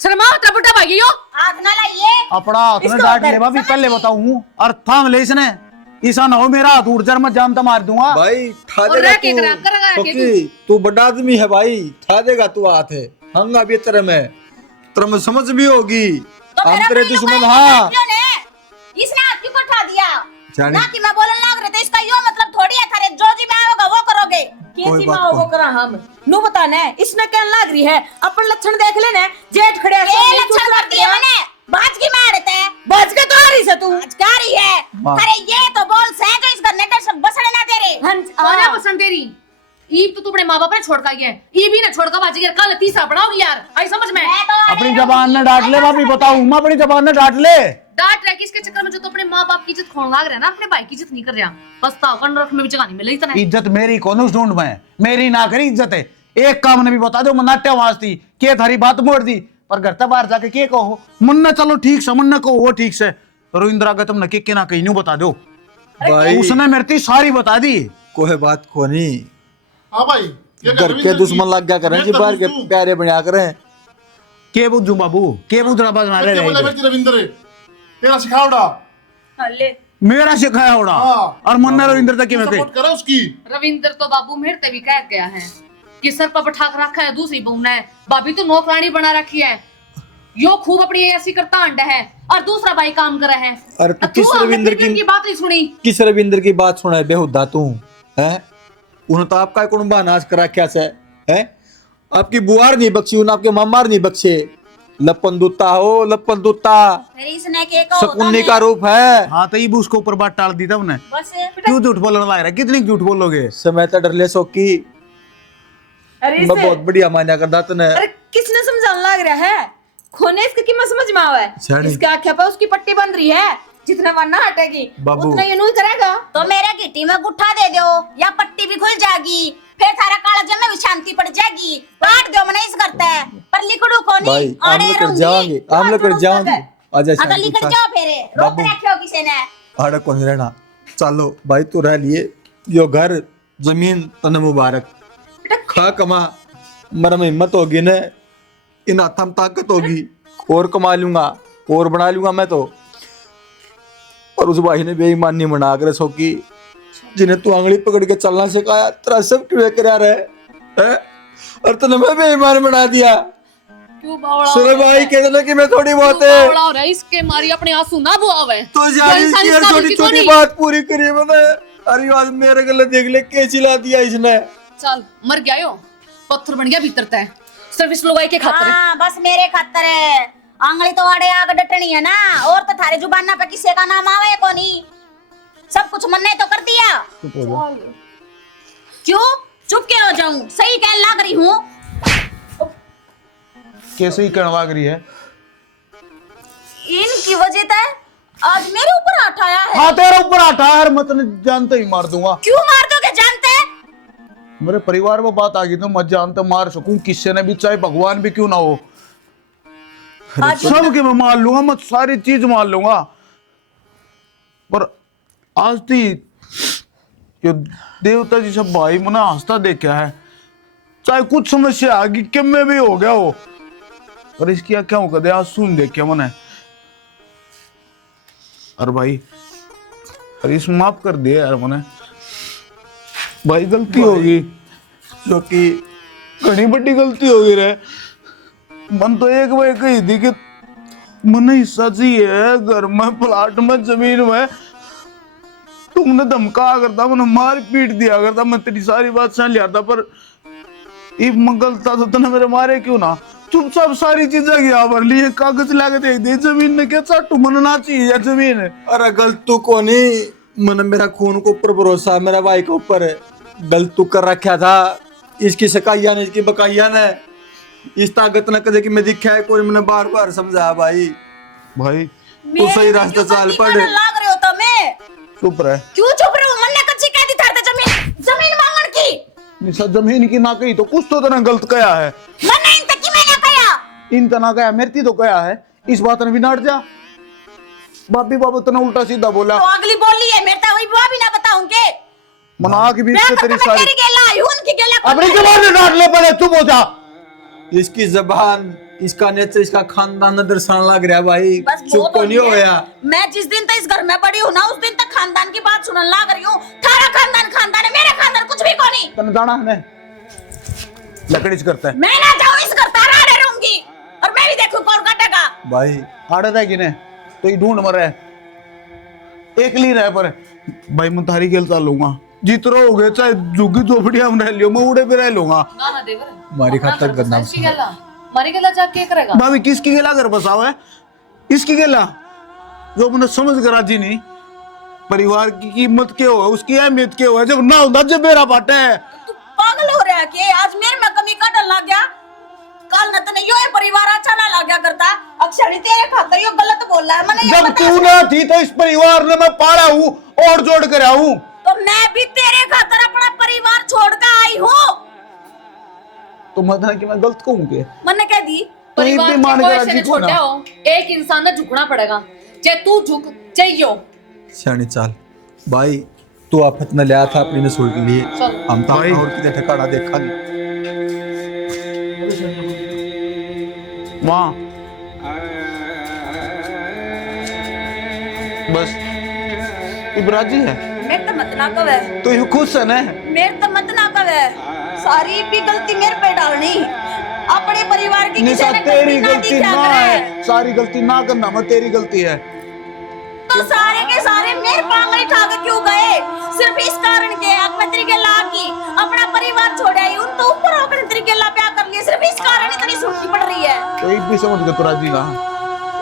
शर्मा उतरा बुड्ढा भागी यो। आग ना लाइए। अपना अपने डांट ले भाभी, पहले बताऊँ और थाम ले इसने, ऐसा ना हो मेरा हाथ उड़ जर मैं जानता मार दूंगा भाई ठा और देगा रह के करा, करा के तू, तू बड़ा आदमी है भाई, ठा देगा तू हाथ है हंगा भी तेरे में समझ भी होगी। तो हम मेरा तेरे भाई दुश्मन लोग हाँ क्यों ने? इसने हाथ क्यों उठा दिया? जानी। ना कि मैं बोलने लग रहे थे, इसका यो मतलब थोड़ी है थारे जो जी में आओगा वो करोगे। कैसी माँ वो करा हम नु बताना है, इसमें क्या लग रही है? अपन लक्षण देख लेने, जेठ खड़े ये लक्षण कर दिए मैंने, बाज की मारते हैं। बच के तो आ रही से तू। आज क्या रही है? अरे ये तो बोल से जो इस घर ने तो सब बसने ना दे रहे। कौन है पसंद तेरी? ईब तो तू अपने माँ बाप ने छोड़ का गया है, ई भी ना छोड़ का बाजी, कल तीसरा बनाओगी यार, आई समझ में। मैं तो अपनी जबान ने डांट ले भाभी, बताऊँ मैं अपनी जबान ने डांट ले। डांट रहा है कि इसके चक्कर में जो तो अपने माँ बाप की इज्जत खोने लग रहा है ना, अपने भाई की इज्जत नहीं कर रहा, पछताओ कन रख में भी जगह नहीं मिल रही तने। इज्जत मेरी कौन उस ढूंढ में, मेरी ना करी इज्जत है। एक काम ने भी बता दो, नाट्य वास्ती के थारी बात मोड़ दी, पर घर तक बाहर जाके के कहो मुन्ना, चलो ठीक से मुन्ना कहो वो ठीक से, रोइंद्रा का तुमने के ना कहीं बता दो भाई, उसने मेरी सारी बता दी। कोई बात को नहीं, हाँ भाई घर के दुश्मन लग गया करें जी, बाहर के प्यारे बना करें। के बुझू बाबू, के बुझना बजना बोले रहे बेटी रविंद्र तेरा सिखावड़ा। ले मेरा सिखाया होना हाँ। और मन्ना रविंद्र तक मैं सपोर्ट करो उसकी। रविंद्र तो बाबू मेरे ते भी कह गया है कि सर पर बैठा रखा है दूसरी बहू ने, भाभी तो नौकरानी बना रखी है, यो खूब अपनी ऐसी करता अंडा है और दूसरा भाई काम कर रहा है। अरे तू तू किस हमने रविंद्र फिर की बात नहीं सुनी। किस रविंद्र की बात सुना है बेहुदा तू है? उन्होंने तो आपका कौन नाश करा क्या से है? आपकी बुआर नहीं बख्शी, उन्हें आपके मामार नहीं बख्शे। लपन दूता हो, लपन दूता फिर इसने के को होता शकुनी मैं- का रूप है। हाँ तो ये भी उसको ऊपर बात टाल दी था उन्हें। बस क्यों झूठ बोलने लग रहा है? कितनी झूठ बोलोगे? समय तो डरले सो की अरे मैं बहुत बढ़िया मान्या करता तने। अरे किसने समझाने लग रहा है? खोने इसकी कीमत समझ में आवे। छड़ी। इसके आंखें पे उसकी पट्टी बंध रही है, जितना वरना हटेगी बाबू। उतना ये नहीं करेगा। तो मेरे गिट्टी में गुट्ठा दे दो या पट्टी भी खुल जाएगी, फिर थारा काला जम में भी शांति पड़ जाएगी। काट दो मना इस करता है पर लिखड़ू को भाई नहीं हम लोग कर जाओगे, हम लोग कर जाओगे। आजा हाँ तो शांति लिखड़ से। जाओ फेरे रोक बाबू। रखियो किसी ने। आड़ा कौन रहना? चलो भाई तू रह लिए यो घर जमीन तने मुबारक। खा कमा मरम हिम्मत होगी न, इन हाथ में ताकत होगी, और कमा लूंगा और बना लूंगा मैं तो। और उस भाई ने बेईमानी मना कर सोकी, जिन्हें तू आंगली पकड़ के चलना सिखाया तेरा सब क्यों करा रहे है? और तूने मैं बेईमान बना दिया। क्यों बावड़ा सुनो भाई कहते ना कि मैं थोड़ी बहुत क्यों है बावड़ा हो रहा है? इसके मारी अपने आंसू ना बुआवे। तो जानी इंसान की इस हर काबिल छोटी की क्यों छोटी नहीं? बात पूरी करी मैंने। अरे आज मेरे गले देख ले क्या चिल्ला दिया इसने। चल मर गया यो, पत्थर बन गया भीतर तय, सिर्फ इस लुगाई के खातिर। हाँ बस मेरे खातर है। आंगली तो आड़े आग डटनी है ना, और तो थारे जुबान पे किसी का नाम आवे को नहीं। सब कुछ मन ने तो कर दिया। क्यों चुप के हो जाऊं? सही कहने लग रही हूँ। कैसे ही कहने लग रही है? इनकी वजह से आज मेरे ऊपर हाथ आया है। हाँ तेरे ऊपर आटा है, मैं तने जानते ही मार दूंगा। क्यों मार दोगे जानते? मेरे परिवार में बात आ गई तो मैं जानते मार सकूं किससे ने भी, चाहे भगवान भी क्यों ना हो। आज सब के मैं मार लूंगा, मैं सारी चीज मार लूंगा। पर आज थी ये देवता जी सब भाई मना हंसता देखा है, चाहे कुछ समस्या आ गई कि मैं भी हो गया हो, और इसकी क्या कदे आज सुन देखे मैंने। अरे भाई अरे इस माफ कर दिया यार मैंने, भाई गलती होगी, जो कि घनी बड़ी गलती होगी रे। मन तो एक बार कही थी कि मन हिस्सा चाहिए घर में, प्लाट में, जमीन में। तुमने धमका करता, मैंने मार पीट दिया करता, मैं तेरी सारी बात सुन लिया था, पर ये मंगलता तो तूने मेरे मारे क्यों ना? चुपचाप सारी चीजें गया भर लिए, कागज लाके देख दे, जमीन ने क्या चाटू मनना चाहिए जमीन। अरे गलत तू को नहीं, मन मेरा खून को ऊपर भरोसा, मेरा भाई के ऊपर है। गलत तू कर रखा था, इसकी सकाइया ने इसकी बकाइया ने इस ताकत न कदे कि मैं दिखा है कोई, मैंने बार बार समझा भाई तू सही रास्ते चाल पड़। लग रहे हो तुम्हें। चुप रहे। क्यों चुप रहे हो? मन ने कच्ची कह दी थारे जमीन जमीन मांगण की। निशा जमीन की ना कही तो कुछ तो तने गलत कया है। मन ने इन तक की मैंने कहा। इन तना कया मेरी तो कया है, इस बात ने भी नाट जा। बाबी बाबू तने उल्टा सीधा बोला। तो अगली बोली है मेरे तो वही बुआ भी ना बताऊंगे। मना के बीच में तेरी सारी गेला उनकी गेला अपनी जबान से डांट ले, पहले चुप हो जा। इसकी जबान, इसका नेचर, इसका खानदान दर्शाने लग रहा भाई। बस चुप बहुत को नहीं हो गया। होया। मैं जिस दिन तक इस घर में बड़ी हूँ ना, उस दिन तक खानदान की बात सुनने लग रही हूँ। थारा खानदान खानदान है, मेरा खानदान कुछ भी को नहीं। तने जाना है लकड़ीच करता है। मैं ना जाऊँ इस घर, तारा आड़े रहूंगी और मैं भी देखूं कौन काटेगा। भाई आड़े था कि ने तो ये ढूंढ मर है, एक ली रहे पर भाई मैं तारी खेल चाल लूंगा, जितना हो गया चाहे झुग्गी झोपड़िया में रह लियो, मैं उड़े पे रह लूंगा। ना ना देवर, मारी खातर गंदा इसकी गेला मारी गेला जाके करेगा। भाभी किसकी गेला घर बसाओ है? इसकी गेला जो मैंने समझ कर राजी नहीं। परिवार की कीमत क्या हो, उसकी अहमियत क्या हो, जब ना होता जब मेरा बाटा है। तू पागल हो रहा है कि आज मेरे में कमी का डर लग गया? कल न तने यो परिवार अच्छा ना लग गया करता। अक्षरी तेरे खातर यो गलत बोल रहा है। मैंने जब तू ना थी तो इस परिवार ने मैं पाला हूँ और जोड़ कर आया हूँ। तो मैं भी तेरे खातर अपना परिवार छोड़ कर आई हूँ। तो मतलब कि मैं गलत कहूँ के? मैंने कह दी परिवार भी के मान कोई कर ऐसे राजी ने को ना। छोड़ा हो, एक इंसान ने झुकना पड़ेगा, चाहे तू झुक चाहे यो। सियानी चाल भाई, तू आफत न लिया था अपनी ने सुलट लिए। चल। हम तो भाई। और किधर ठिकाना देखा नहीं। माँ बस इब्राजी है मेरे तो मत ना कवे, तो ये खुश है ना। मेरे तो मत ना कवे, सारी भी गलती मेरे पे डालनी, अपने परिवार की किसी निशा ने तेरी गलती गलती ना ना दी, क्या है, करे? सारी गलती ना करना मत, तेरी गलती है। तो सारे के सारे मेरे पांगली ठाक क्यों गए? सिर्फ इस कारण के अब मैं तेरी गला की अपना परिवार छोड़ आई, उन तो ऊपर होकर तेरी गला प्यार कर लिया, सिर्फ इस कारण इतनी सुननी पड़ रही है। तो एक भी समझ के तो राजी ना,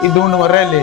ये ढूंढ में रह ले।